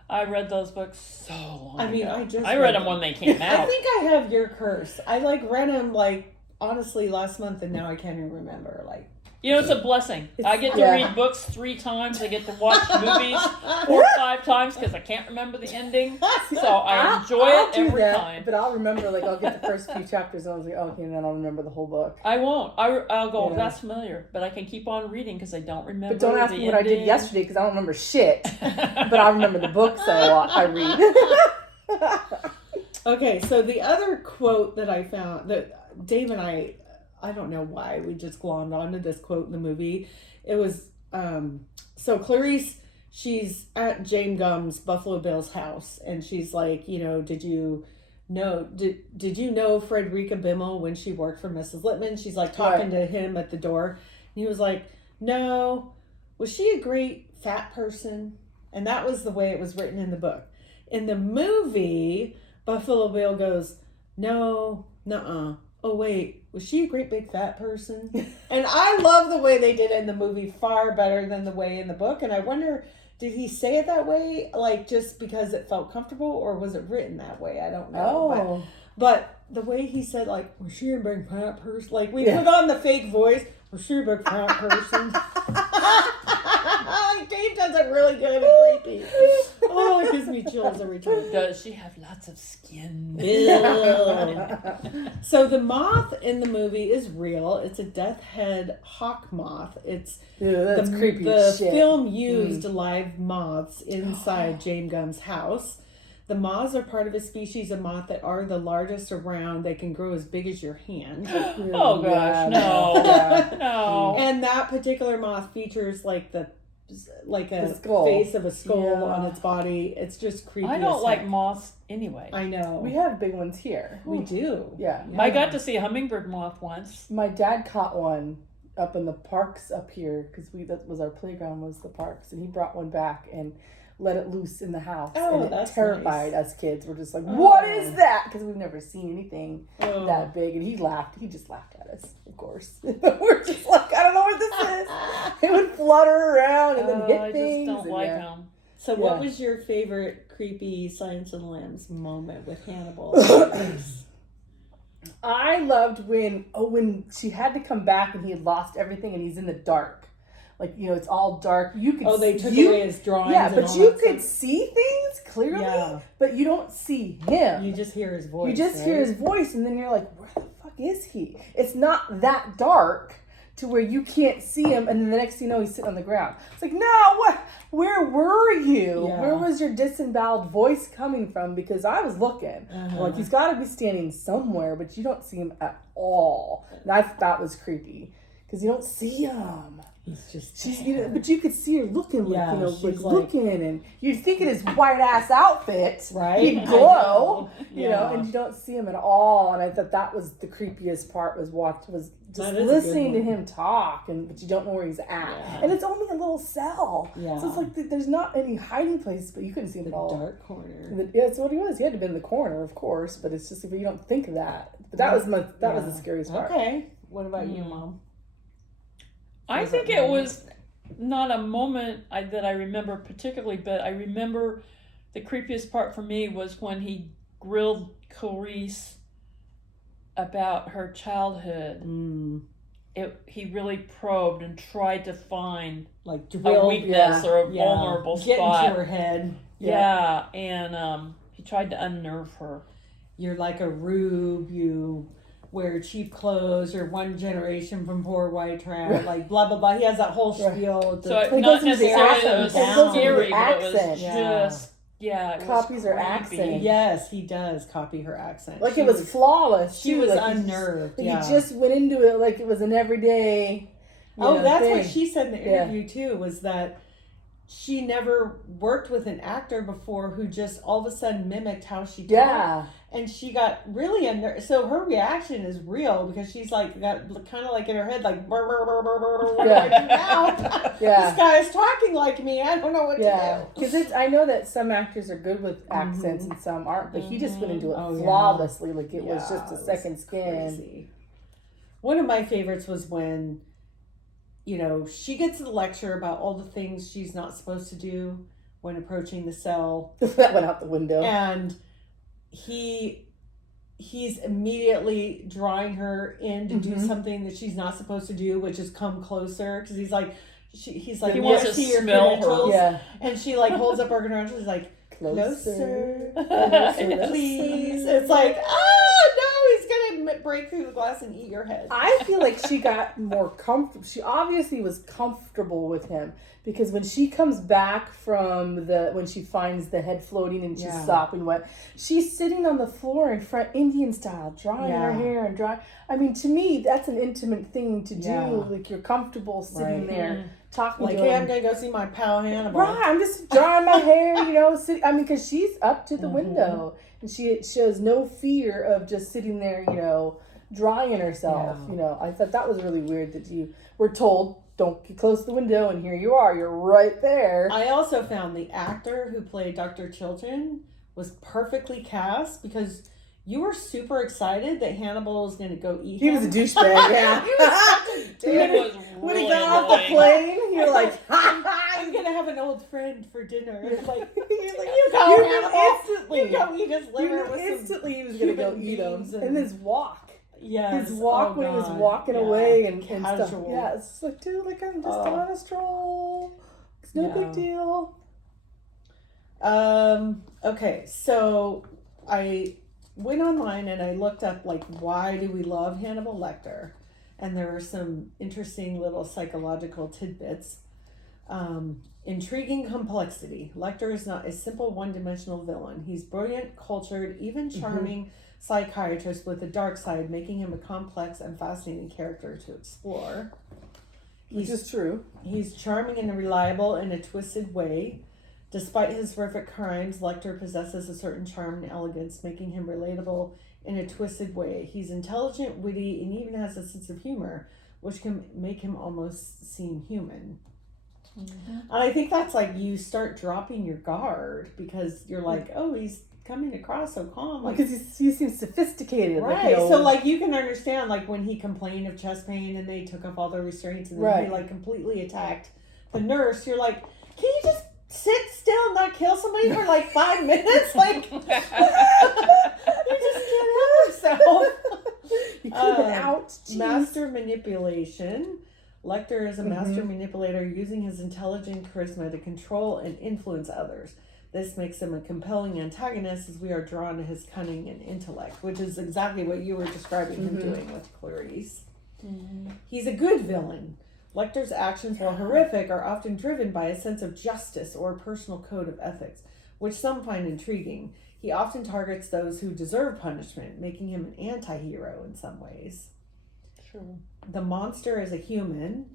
I read those books so long I mean, ago. I read them when they came I out. think I have Your Curse. I like read them like honestly last month, and now I can't even remember. Like, You know, it's a blessing. I get to Yeah. read books 3 times. I get to watch movies 4 or 5 times because I can't remember the ending. So I enjoy I'll it do every that, time. But I'll remember, like, I'll get the first few chapters and I was like, okay, and then I'll remember the whole book. I won't. I'll go, Yeah. that's familiar. But I can keep on reading because I don't remember But don't ask the me what I did ending. yesterday because I don't remember shit. But I remember the books I read. Okay, so the other quote that I found that Dave and I don't know why we just glommed onto this quote in the movie. It was so Clarice, she's at Jane Gum's Buffalo Bill's house, and she's like, you know, did you know Frederica Bimmel when she worked for Mrs. Littman? She's like talking to him at the door. And he was like, no. Was she a great fat person? And that was the way it was written in the book. In the movie, Buffalo Bill goes, no, nuh-uh. Oh, wait, was she a great big fat person? And I love the way they did it in the movie far better than the way in the book. And I wonder, did he say it that way, like, just because it felt comfortable, or was it written that way? I don't know. Oh. But the way he said, like, was she a big fat person? Like, we put on the fake voice, was she a big fat person? Dave does it really good and creepy. Oh, it gives me chills every time. Does she have lots of skin? So the moth in the movie is real. It's a death head hawk moth. It's That's creepy The as shit. film used live moths inside Jane Gum's house. The moths are part of a species of moth that are the largest around. They can grow as big as your hand. Oh gosh, no. No. And that particular moth features like a skull. face of a skull Yeah. on its body. It's just creepy. I as don't like heck. moths anyway. I know. We have big ones here. We do. Yeah. I got to see a hummingbird moth once. My dad caught one up in the parks up here because that was our playground, was the parks, and he brought one back and let it loose in the house. Oh, and that's it terrified nice. us kids. We're just like, what is that? Because we've never seen anything Oh. that big. And he laughed. He just laughed at us, of course. But we're just like, I don't know what this is. It would flutter around and then hit I things. just don't and like yeah. them. So what Yeah. was your favorite creepy Silence of the Lambs moment with Hannibal? I loved when she had to come back and he had lost everything and he's in the dark. Like, you know, it's all dark. You could They took you, away his drawings. Yeah, and but all you that could stuff. see things clearly, Yeah. but you don't see him. You just hear his voice. You just right? hear his voice, and then you're like, where the fuck is he? It's not that dark to where you can't see him, and then the next thing you know, he's sitting on the ground. It's like, no, what? Where were you? Yeah. Where was your disemboweled voice coming from? Because I was looking. Like, he's got to be standing somewhere, but you don't see him at all. And I thought that was creepy, because you don't see him. He's just. She's, you know, but you could see her looking, like, Yeah, you know, she's like like- looking, and you'd think in his white ass outfit, Right? he'd I glow, know. you know, Yeah. and you don't see him at all. And I thought that was the creepiest part, was just That is a listening to good one. him talk, but you don't know where he's at, Yeah. and it's only a little cell, Yeah. so it's like there's not any hiding place, but you couldn't see him The at all. dark corner. Yeah, that's what he was. He had to be in the corner, of course, but it's just, you don't think of that. But that was was the scariest part. Okay. What about you, Mom? I Favorite think it moment? was not a moment that I remember particularly, but I remember the creepiest part for me was when he grilled Clarice about her childhood. He really probed and tried to find Like a drill. weakness or a Yeah. vulnerable Get spot. into her head. Yeah, and he tried to unnerve her. You're like a rube. You wear cheap clothes. You're one generation from poor white trash. Like blah blah blah. He has that whole spiel. So It not goes into the necessarily that it was accent. It goes into the scary, but it was accent. just it Copies was her creepy. accent. Yes, he does copy her accent. Like, She it was flawless. She too. was Like, he just- unnerved. like, Yeah. He just went into it like it was an everyday. That's thing. what she said in the Yeah. interview too, was that she never worked with an actor before who just all of a sudden mimicked how she talked. Yeah. And she got really unnerved. So her reaction is real because she's like, got kind of like in her head, like, burr, burr, burr, burr, burr, burr, Yeah. like, now Yeah. this guy's talking like me. I don't know what Yeah, to do. because I know that some actors are good with accents and some aren't, but he just went into it Oh, yeah. flawlessly, like it was Yeah, just a it was second skin. Crazy. One of my favorites was when, she gets the lecture about all the things she's not supposed to do when approaching the cell. That went out the window. And he he's immediately drawing her in to do Mhm. something that she's not supposed to do, which is come closer, because he's like, He wants to see your smell her. credentials?" Yeah. And she like holds up her credentials, like, Closer. "Closer, please." It's like, oh no, he's gonna break through the glass and eat your head. I feel like she got more comfortable. She obviously was comfortable with him because when she comes back from when she finds the head floating and she's sopping wet, she's sitting on the floor in front, Indian style, drying her hair and dry. I mean, to me, that's an intimate thing to do. Yeah. Like you're comfortable sitting there talking Like, to hey, him. I'm gonna go see my pal Hannibal. Right, I'm just drying my hair, I mean, because she's up to the window and she shows no fear of just sitting there, drying herself. Yeah. I thought that was really weird that you were told, don't get close to the window, and here you are, you're right there. I also found the actor who played Dr. Chilton was perfectly cast, because you were super excited that Hannibal was going to go eat He him. was a douchebag, yeah. He was such a It dick. was When he really got off the annoying. plane, you're like, I'm going to have an old friend for dinner. It's like, He's like, you go, you knew Hannibal. instantly. You go eat his You liver knew with instantly he was some going to go human eat him. beings And his walk. Yes. His walk Oh, when he was God. walking Yeah. away and stuff. Casual. Yeah, it's just like, dude, like, I'm just Oh. on a stroll. It's no Yeah. big deal. Okay, so I went online and I looked up, like, why do we love Hannibal Lecter? And there are some interesting little psychological tidbits. Intriguing complexity. Lecter is not a simple one-dimensional villain. He's brilliant, cultured, even charming psychiatrist with a dark side, making him a complex and fascinating character to explore. Which is true. He's charming and reliable in a twisted way. Despite his horrific crimes, Lecter possesses a certain charm and elegance, making him relatable in a twisted way. He's intelligent, witty, and even has a sense of humor, which can make him almost seem human. And I think that's like, you start dropping your guard because you're like, oh, he's coming across so calm. Like, Because he seems sophisticated. right. Like, So, like, you can understand, like, when he complained of chest pain and they took off all the restraints and then he, like, completely attacked the nurse, you're like, can you just sit still and not kill somebody for, like, 5 minutes? Like, you just can't help yourself. You could have been out. Jeez. Master manipulation. Lecter is a master manipulator using his intelligent charisma to control and influence others. This makes him a compelling antagonist as we are drawn to his cunning and intellect, which is exactly what you were describing him doing with Clarice. He's a good villain. Lecter's actions, while horrific, are often driven by a sense of justice or a personal code of ethics, which some find intriguing. He often targets those who deserve punishment, making him an anti-hero in some ways. Sure. The monster is a human.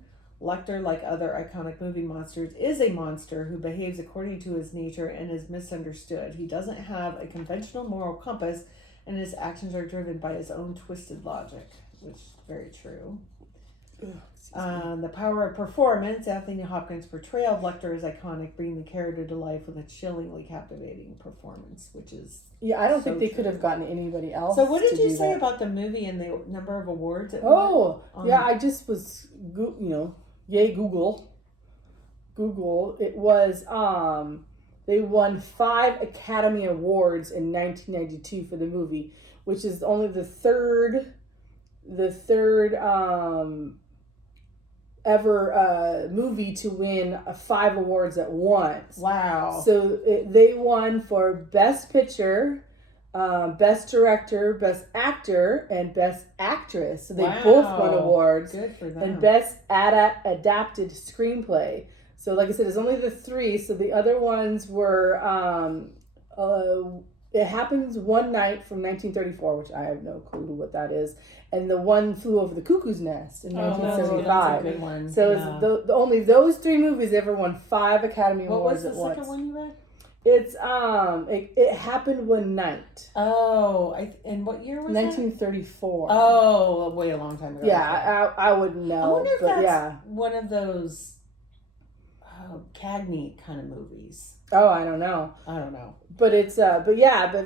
Lecter, like other iconic movie monsters, is a monster who behaves according to his nature and is misunderstood. He doesn't have a conventional moral compass, and his actions are driven by his own twisted logic, which is very true. The power of performance. Anthony Hopkins' portrayal of Lecter is iconic, bringing the character to life with a chillingly captivating performance, which is I don't so think they true. could have gotten anybody else. So what did to you do say that. about the movie and the number of awards it Oh, won? yeah, I just was, yay Google. It was, they won 5 Academy Awards in 1992 for the movie, which is only the third ever movie to win 5 awards at once. Wow. So they won for Best Picture, Best Director, Best Actor, and Best Actress. So they both won awards. Good for them. And Best Adapted Screenplay. So like I said, it's only the 3. So the other ones were It Happens One Night from 1934, which I have no clue what that is. And The One Flew Over the Cuckoo's Nest in 1975. That's a good one. So it's only those 3 movies ever won 5 Academy What Awards was the at once. second one you read? It's it happened one night. Oh, and what year was 1934. that? Oh, way a long time ago. Yeah, I wouldn't know. I wonder if that's yeah. one of those Cagney kind of movies. Oh, I don't know. But it's but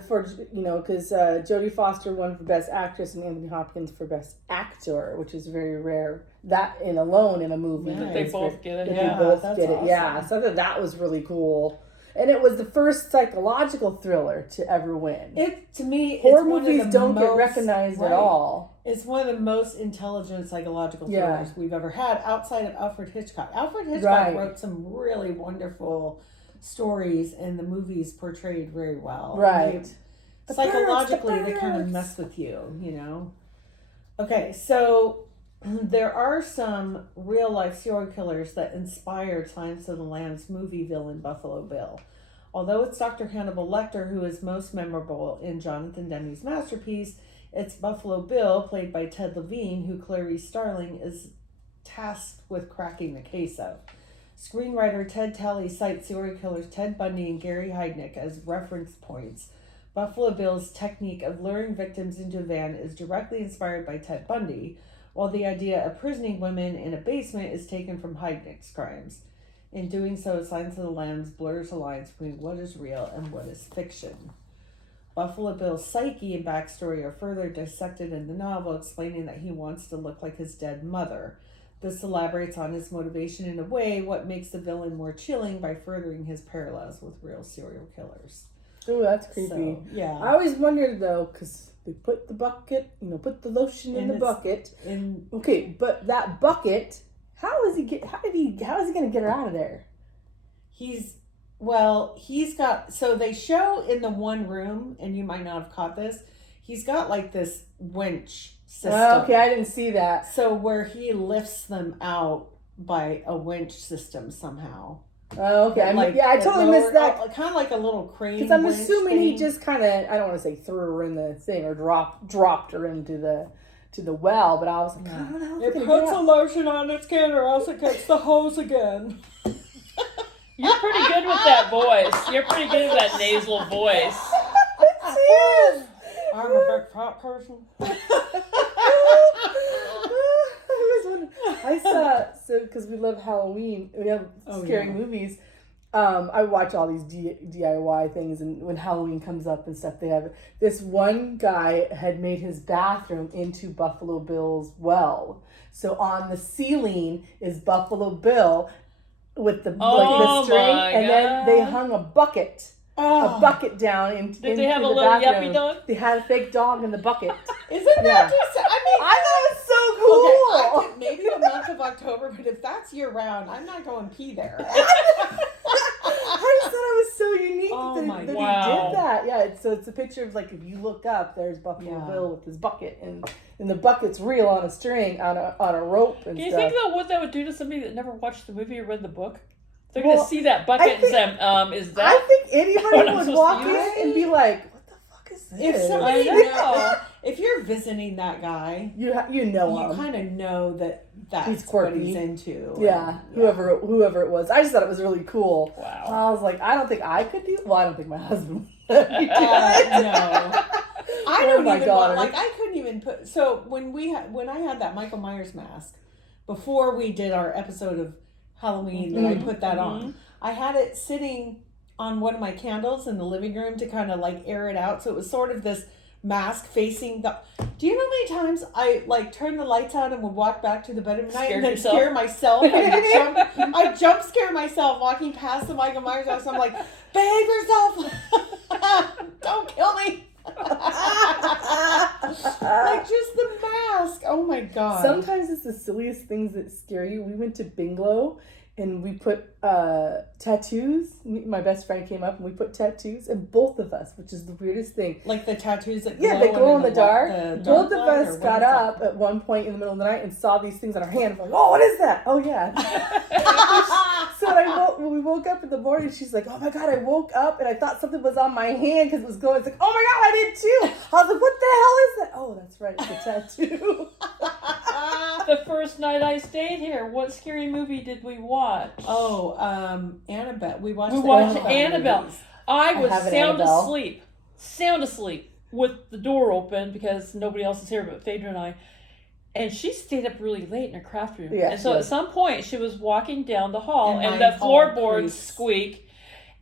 for because Jodie Foster won for Best Actress and Anthony Hopkins for Best Actor, which is very rare. That alone in a movie. Nice. They both get it. They Yeah. both that's get it. awesome. Yeah, so I thought that was really cool. And it was the first psychological thriller to ever win. To me, Horror it's one movies of the don't get most, recognized right. at all. It's one of the most intelligent psychological thrillers we've ever had outside of Alfred Hitchcock. Alfred Hitchcock wrote some really wonderful stories, and the movies portrayed very well. Right. Psychologically, they kind of mess with you, you know? Okay, so there are some real-life serial killers that inspired Silence of the Lambs movie villain Buffalo Bill. Although it's Dr. Hannibal Lecter who is most memorable in Jonathan Demme's masterpiece, it's Buffalo Bill, played by Ted Levine, who Clarice Starling is tasked with cracking the case of. Screenwriter Ted Talley cites serial killers Ted Bundy and Gary Heidnik as reference points. Buffalo Bill's technique of luring victims into a van is directly inspired by Ted Bundy, while the idea of prisoning women in a basement is taken from Heidnik's crimes. In doing so, Silence of the Lambs blurs the lines between what is real and what is fiction. Buffalo Bill's psyche and backstory are further dissected in the novel, explaining that he wants to look like his dead mother. This elaborates on his motivation in a way, what makes the villain more chilling by furthering his parallels with real serial killers. Ooh, that's creepy. So, yeah. I always wondered though, because they put the bucket, put the lotion in the bucket. Okay, but that bucket, how is he going to get her out of there? He's got, so they show in the one room, and you might not have caught this, he's got like this winch system. Oh, okay, I didn't see that. So where he lifts them out by a winch system somehow. Oh, okay. I totally missed that. Kind of like a little crane. Because I'm assuming he just kind of, I don't want to say threw her in the thing or dropped her into the well, but I was like, it puts a lotion on its can or else it gets the hose again. You're pretty good with that voice. You're pretty good with that nasal voice. I'm a big fat person. I saw, because we love Halloween, we have scary movies. I watch all these DIY things, and when Halloween comes up and stuff, they have this one guy had made his bathroom into Buffalo Bill's well. So on the ceiling is Buffalo Bill with the string, and then they hung a bucket down into Did they have the a little bathroom. yuppie dog? They had a fake dog in the bucket. Isn't that just? I thought it was so cool. Okay, maybe the month of October, but if that's year round, I'm not going pee there. I just thought it was so unique that he did that. Yeah, it's a picture of like if you look up, there's Buffalo Bill with his bucket, and the bucket's real on a string on a rope and Can you stuff. think about what that would do to somebody that never watched the movie or read the book? They're going to see that bucket and say, is that? I think anybody would walk in and be like, "What the fuck is this?" If somebody if you're visiting that guy, you kind of know that's he's quirky. what he's into. Yeah, whoever it was. I just thought it was really cool. Wow. I was like, I don't think I could do. Well, I don't think my husband would. No. I don't even want, I couldn't even put. So when I had that Michael Myers mask before we did our episode of Halloween, and I put that on, I had it sitting on one of my candles in the living room to kind of like air it out. So it was sort of this mask facing the. Do you know how many times I turned the lights on and would walk back to the bedroom at night and then scare myself? I jump scare myself walking past the Michael Myers house. I'm like, behave yourself, don't kill me. Like just the mask. Oh my god. Sometimes it's the silliest things that scare you. We went to Binglow and we put tattoos. My best friend came up and we put tattoos, and both of us, which is the weirdest thing. Like the tattoos that glow they glow in the dark. Both of light, us got up at one point in the middle of the night and saw these things on our hands. We're like, oh, what is that? Oh yeah. So when we woke up in the morning, she's like, oh my god, I woke up and I thought something was on my hand because it was glowing. It's like, oh my god, I did too. I was like, what the hell is that? Oh, that's right, it's a tattoo. The first night I stayed here, what scary movie did we watch? Oh, Annabelle. We watched Annabelle. movies. I was sound asleep with the door open because nobody else is here but Phaedra and I. And she stayed up really late in her craft room. Yeah, and so at some point she was walking down the hall and the my floorboards squeak.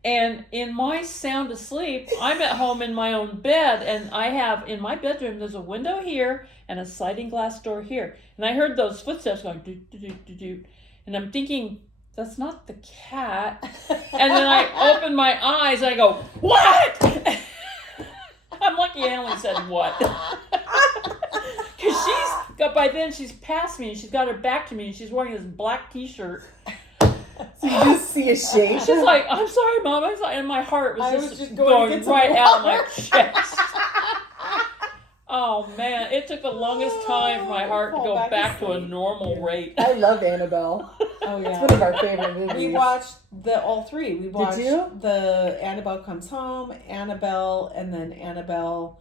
And in my sound asleep, I'm at home in my own bed, and I have, in my bedroom, there's a window here and a sliding glass door here. And I heard those footsteps going, do, do, do, do, do. And I'm thinking, that's not the cat. And then I open my eyes and I go, what? I'm lucky I only said what. Because by then she's past me and she's got her back to me and she's wearing this black t-shirt. So you just see a shape. She's like, I'm sorry, Mom. I'm sorry. And my heart was just going going right out my chest. Oh, man. It took the longest time for my heart to go back to a normal rate. I love Annabelle. Oh, yeah. It's one of our favorite movies. We watched all three. We watched you? the Annabelle Comes Home, Annabelle, and then Annabelle,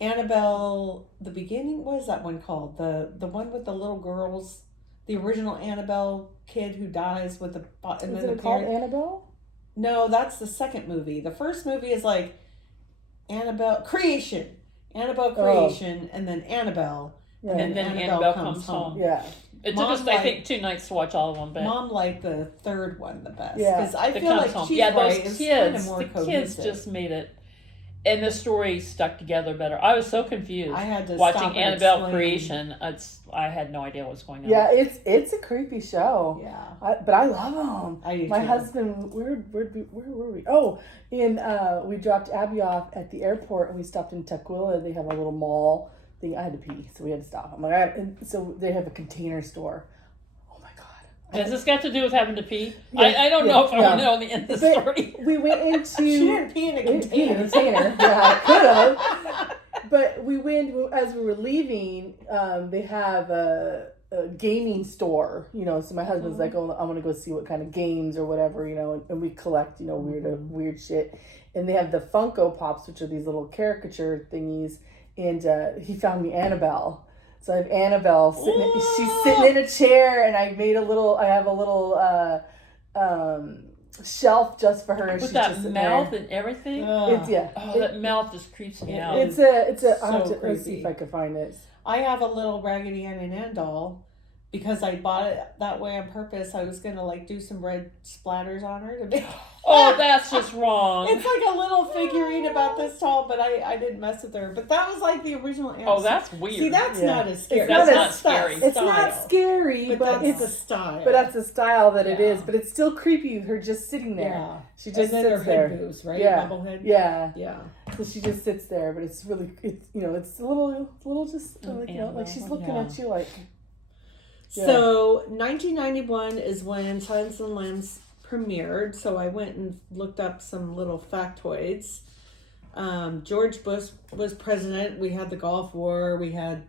Annabelle, the beginning, what is that one called? The one with the little girls, the original Annabelle kid who dies with the... And Is then it called Annabelle? No, that's the second movie. The first movie is like Annabelle Creation, and then Annabelle, Right. and then Annabelle Comes Home. Yeah. It took us, I think, 2 nights to watch all of them. But Mom liked the third one the best. Yeah. Because I The feel like Comes Home. she's Yeah, right. those It's kind of kids, more the kids cohesive. just made it. And the story stuck together better. I was so confused. I had to watching stop and Annabelle explain. Creation. I had no idea what was going on. Yeah, it's a creepy show. Yeah. But I love them. I do My too. husband, where were we? Oh, we dropped Abby off at the airport and we stopped in Tukwila. They have a little mall thing. I had to pee, so we had to stop. I'm like, and so they have a container store. Oh my God. Has this got to do with having to pee? Yeah, I don't know if I want to know the end of the But story. we went into... She didn't pee in a container. Yeah, I could have. But we went, as we were leaving, they have a gaming store, so my husband's like, oh, I want to go see what kind of games or whatever, and we collect, weird shit. And they have the Funko Pops, which are these little caricature thingies, and he found me Annabelle. So I have Annabelle she's sitting in a chair, and I have a little shelf just for her. And With she's that just mouth there. and everything. It's That mouth just creeps me out. It's a. So I'll have to, let's creepy. see if I can find it. I have a little Raggedy Ann and Ann doll because I bought it that way on purpose. I was going to do some red splatters on her to be... Oh, that's just wrong. It's like a little figurine about this tall, but I didn't mess with her. But that was like the original answer. Oh, that's weird. See, that's not as scary. That's not scary. It's not scary, but but that's it's the style. But that's the style that it Yeah. is. But it's still creepy. Her just sitting there. Yeah. She just and then her sits there. head moves, right? Yeah. Bobblehead. Yeah. Yeah. So she just sits there, but it's really, it's it's a little just like she's looking Yeah. at you like. Yeah. So 1991 is when Silence of the Lambs premiered. So I went and looked up some little factoids. George Bush was president. We had the Gulf War. We had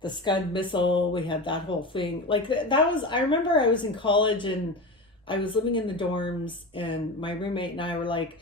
the Scud missile. We had that whole thing. That was. I remember I was in college and I was living in the dorms, and my roommate and I were like,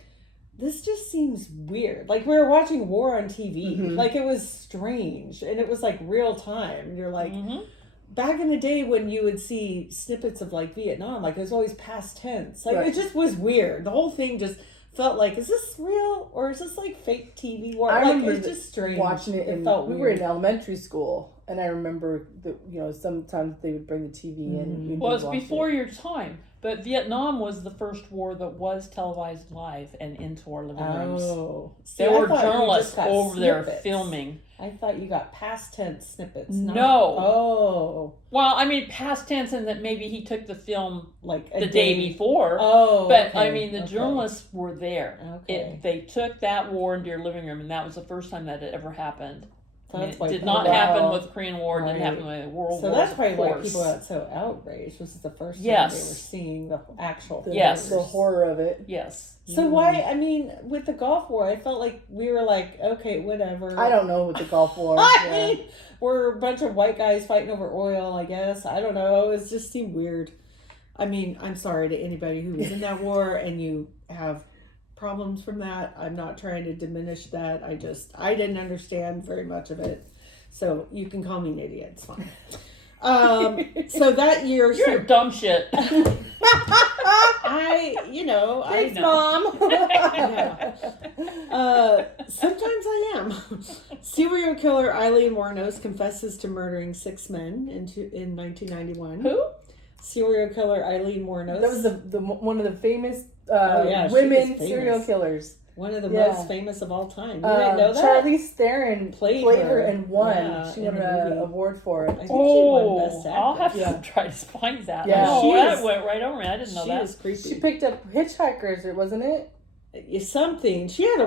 this just seems weird. We were watching war on TV. Mm-hmm. It was strange, and it was real time. And you're like. Mm-hmm. Back in the day when you would see snippets of Vietnam, it was always past tense. Right. It just was weird. The whole thing just felt like, is this real or is this fake TV war? I remember it's just strange. watching it, and felt we weird. were in elementary school, and I remember that sometimes they would bring the TV in. And we'd Well, it's watch before it. your time. But Vietnam was the first war that was televised live and into our living rooms. Oh. There See, I were thought you journalists just got over there snippets. filming. I thought you got past tense snippets. No. Oh. Well, I mean, past tense, and that maybe he took the film A the day before. Oh. But, okay. I mean, the Okay. journalists were there. Okay. They took that war into your living room, and that was the first time that it ever happened. So that's why it did people- not Wow. happen with the Korean War. It didn't Right. happen with the World So War. that's probably why course. people got so outraged. This is the first time Yes. they were seeing the actual Yes. The horror of it. Yes. So why, I mean, with the Gulf War, I felt like we were okay, whatever. I don't know with the Gulf War. I Yeah. mean, we're a bunch of white guys fighting over oil, I guess. I don't know. It just seemed weird. I mean, I'm sorry to anybody who was in that war and you have problems from that. I'm not trying to diminish that. I didn't understand very much of it. So you can call me an idiot. It's fine. So that year... You're a dumb shit. Thanks, know. Mom. Sometimes I am. Serial killer Eileen Wuornos confesses to murdering 6 men in 1991. Who? Serial killer Eileen Wuornos. That was the one of the famous she was women famous. serial killers. one of the Yeah. most famous of all time. You didn't know that? Charlize Theron Played played her her. and won. Yeah, She in won the an movie. award for I it. think she won Best Actress. I'll have to Yeah. try to find that. Yeah. No, She that is- went right over me. I didn't know She that. was creepy. She picked up Hitchhikers, wasn't it? Something. She had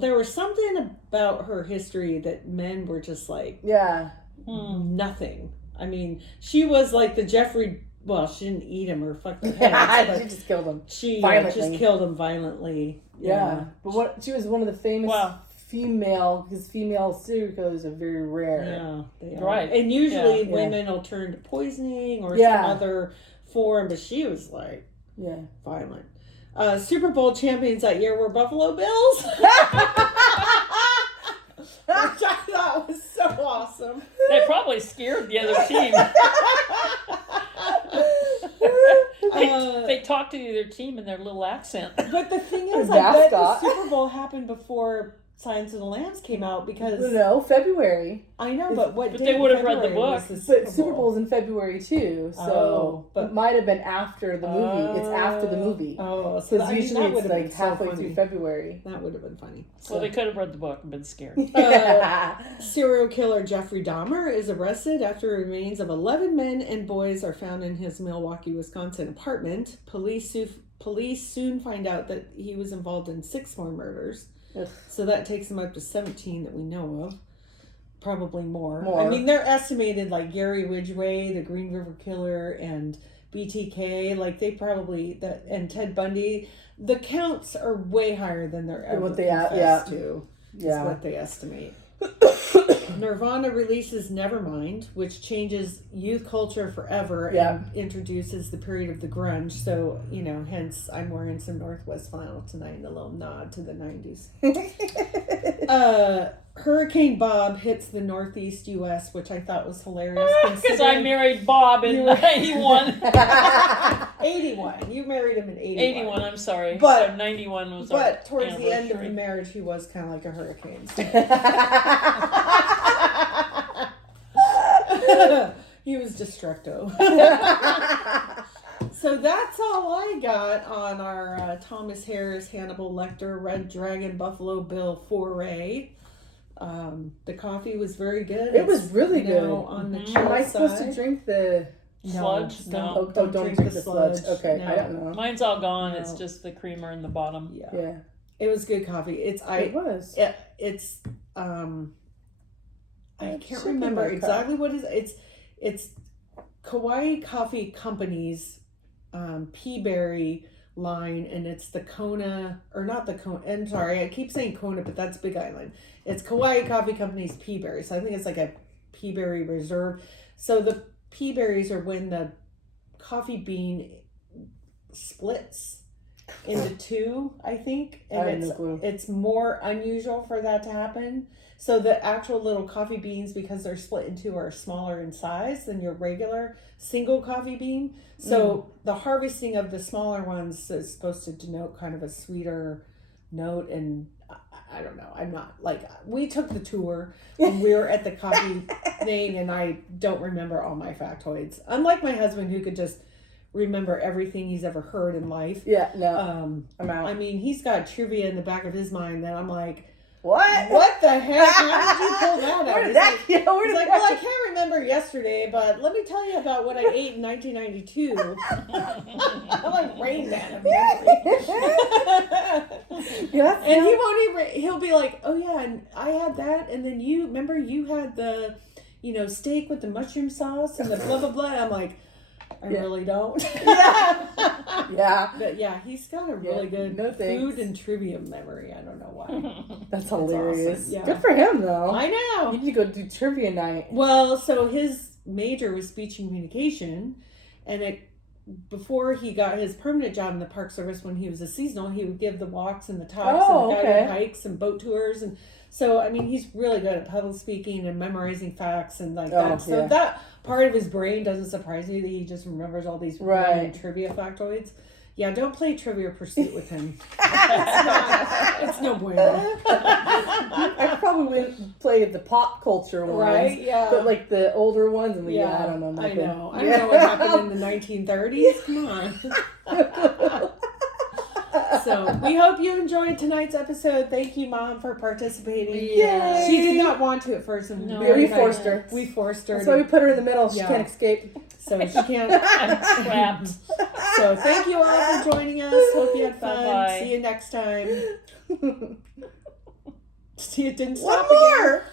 there was something about her history that men were just like Yeah. nothing. I mean, she was like the Jeffrey, well, she didn't eat him or fuck the She head. just killed him. She Violently. just killed him violently. Yeah. But she was one of the famous Wow. female serial killers are very rare. Yeah, they are. Right. And usually Yeah. women will turn to poisoning or Yeah. some other form, but she was like Yeah. violent. Super Bowl champions that year were Buffalo Bills. Which I thought was so awesome. They probably scared the other team. They talked to the other team in their little accent. But the thing is, Their I bet the mascot. Super Bowl happened before Silence of the Lambs came out because No, February. I know, but what? But day they in would have read the February book. was the But Super Bowl's in February too, so Oh, but- it might have been after the movie. It's after the movie. Oh, so Because usually it's like halfway through February. That would have been funny. Well, they could have read the book and been scared. Serial killer Jeffrey Dahmer is arrested after remains of 11 men and boys are found in his Milwaukee, Wisconsin apartment. Police soon find out that he was involved in 6 more murders. Ugh. So that takes him up to 17 that we know of. Probably more. More. I mean, they're estimated like Gary Ridgway, the Green River Killer, and BTK. Like they probably and Ted Bundy. The counts are way higher than they're ever What they confessed to. Is Yeah. what they estimate. Nirvana releases Nevermind, which changes youth culture forever and introduces the period of the grunge. So, hence I'm wearing some Northwest flannel tonight, a little nod to the 90s. Hurricane Bob hits the Northeast U.S., which I thought was hilarious. Because I married Bob in 91. 81. You married him in 81. 81, I'm sorry. But- so 91 was But our towards the end of the anniversary. marriage, he was kind of like a hurricane. He was destructo. So that's all I got on our Thomas Harris, Hannibal Lecter, Red Dragon, Buffalo Bill foray. The coffee was very good. It was really good. On the Mhm. chill Am I supposed side. to drink the Sludge? No. don't drink the sludge. Okay, No. I don't know. Mine's all gone. No. It's just the creamer in the bottom. Yeah. Yeah, It was good coffee. It's it was. it's I It can't should be remember my cup. exactly what it is. It's Kaui Coffee Company's Peaberry line, and it's the Kona, or not the Kona. I'm sorry, I keep saying Kona, but that's Big Island. It's Kaui Coffee Company's Peaberry, so I think it's like a Peaberry Reserve. So the Peaberries are when the coffee bean splits into two, I think, I and have no clue. it's more unusual for that to happen. So the actual little coffee beans, because they're split in two, are smaller in size than your regular single coffee bean. So the harvesting of the smaller ones is supposed to denote kind of a sweeter note. And I don't know. I'm not like, we took the tour and we were at the coffee thing, and I don't remember all my factoids. Unlike my husband, who could just remember everything he's ever heard in life. Yeah, no, I'm out. I mean, he's got trivia in the back of his mind that I'm like, what? what the heck? How did you pull that out? Where did He's that like, go? Where he's did like, that well, I can't remember yesterday, but let me tell you about what I ate in 1992. I'm like Rain Man of memory. Yeah, And he won't even, he'll be like, oh yeah, and I had that, and then you had the, steak with the mushroom sauce and the blah, blah, blah. I'm like, I really don't. yeah. But yeah, he's got a really good no thanks. food and trivia memory. I don't know why. That's hilarious. awesome. Yeah. Good for him, though. I know. You need to go do trivia night. Well, so his major was speech and communication, and before he got his permanent job in the Park Service, when he was a seasonal, he would give the walks and the talks and guided hikes and boat tours, and so I mean he's really good at public speaking and memorizing facts and like that. So that part of his brain doesn't surprise me that he just remembers all these random trivia factoids. Yeah, don't play Trivia Pursuit with him. It's no bueno. I probably would play the pop culture ones. Right? Yeah. But like the older ones, and I don't know. I know. Yeah. I don't know what happened in the 1930s. Come on. So we hope you enjoyed tonight's episode. Thank you, Mom, for participating. Yay. She did not want to at first. And No, we forced her. We forced her. So we put her in the middle. She Yeah. can't escape. So she can't. I'm trapped. So thank you all for joining us. Hope you had fun. Bye-bye. See you next time. See, it didn't One stop again. more.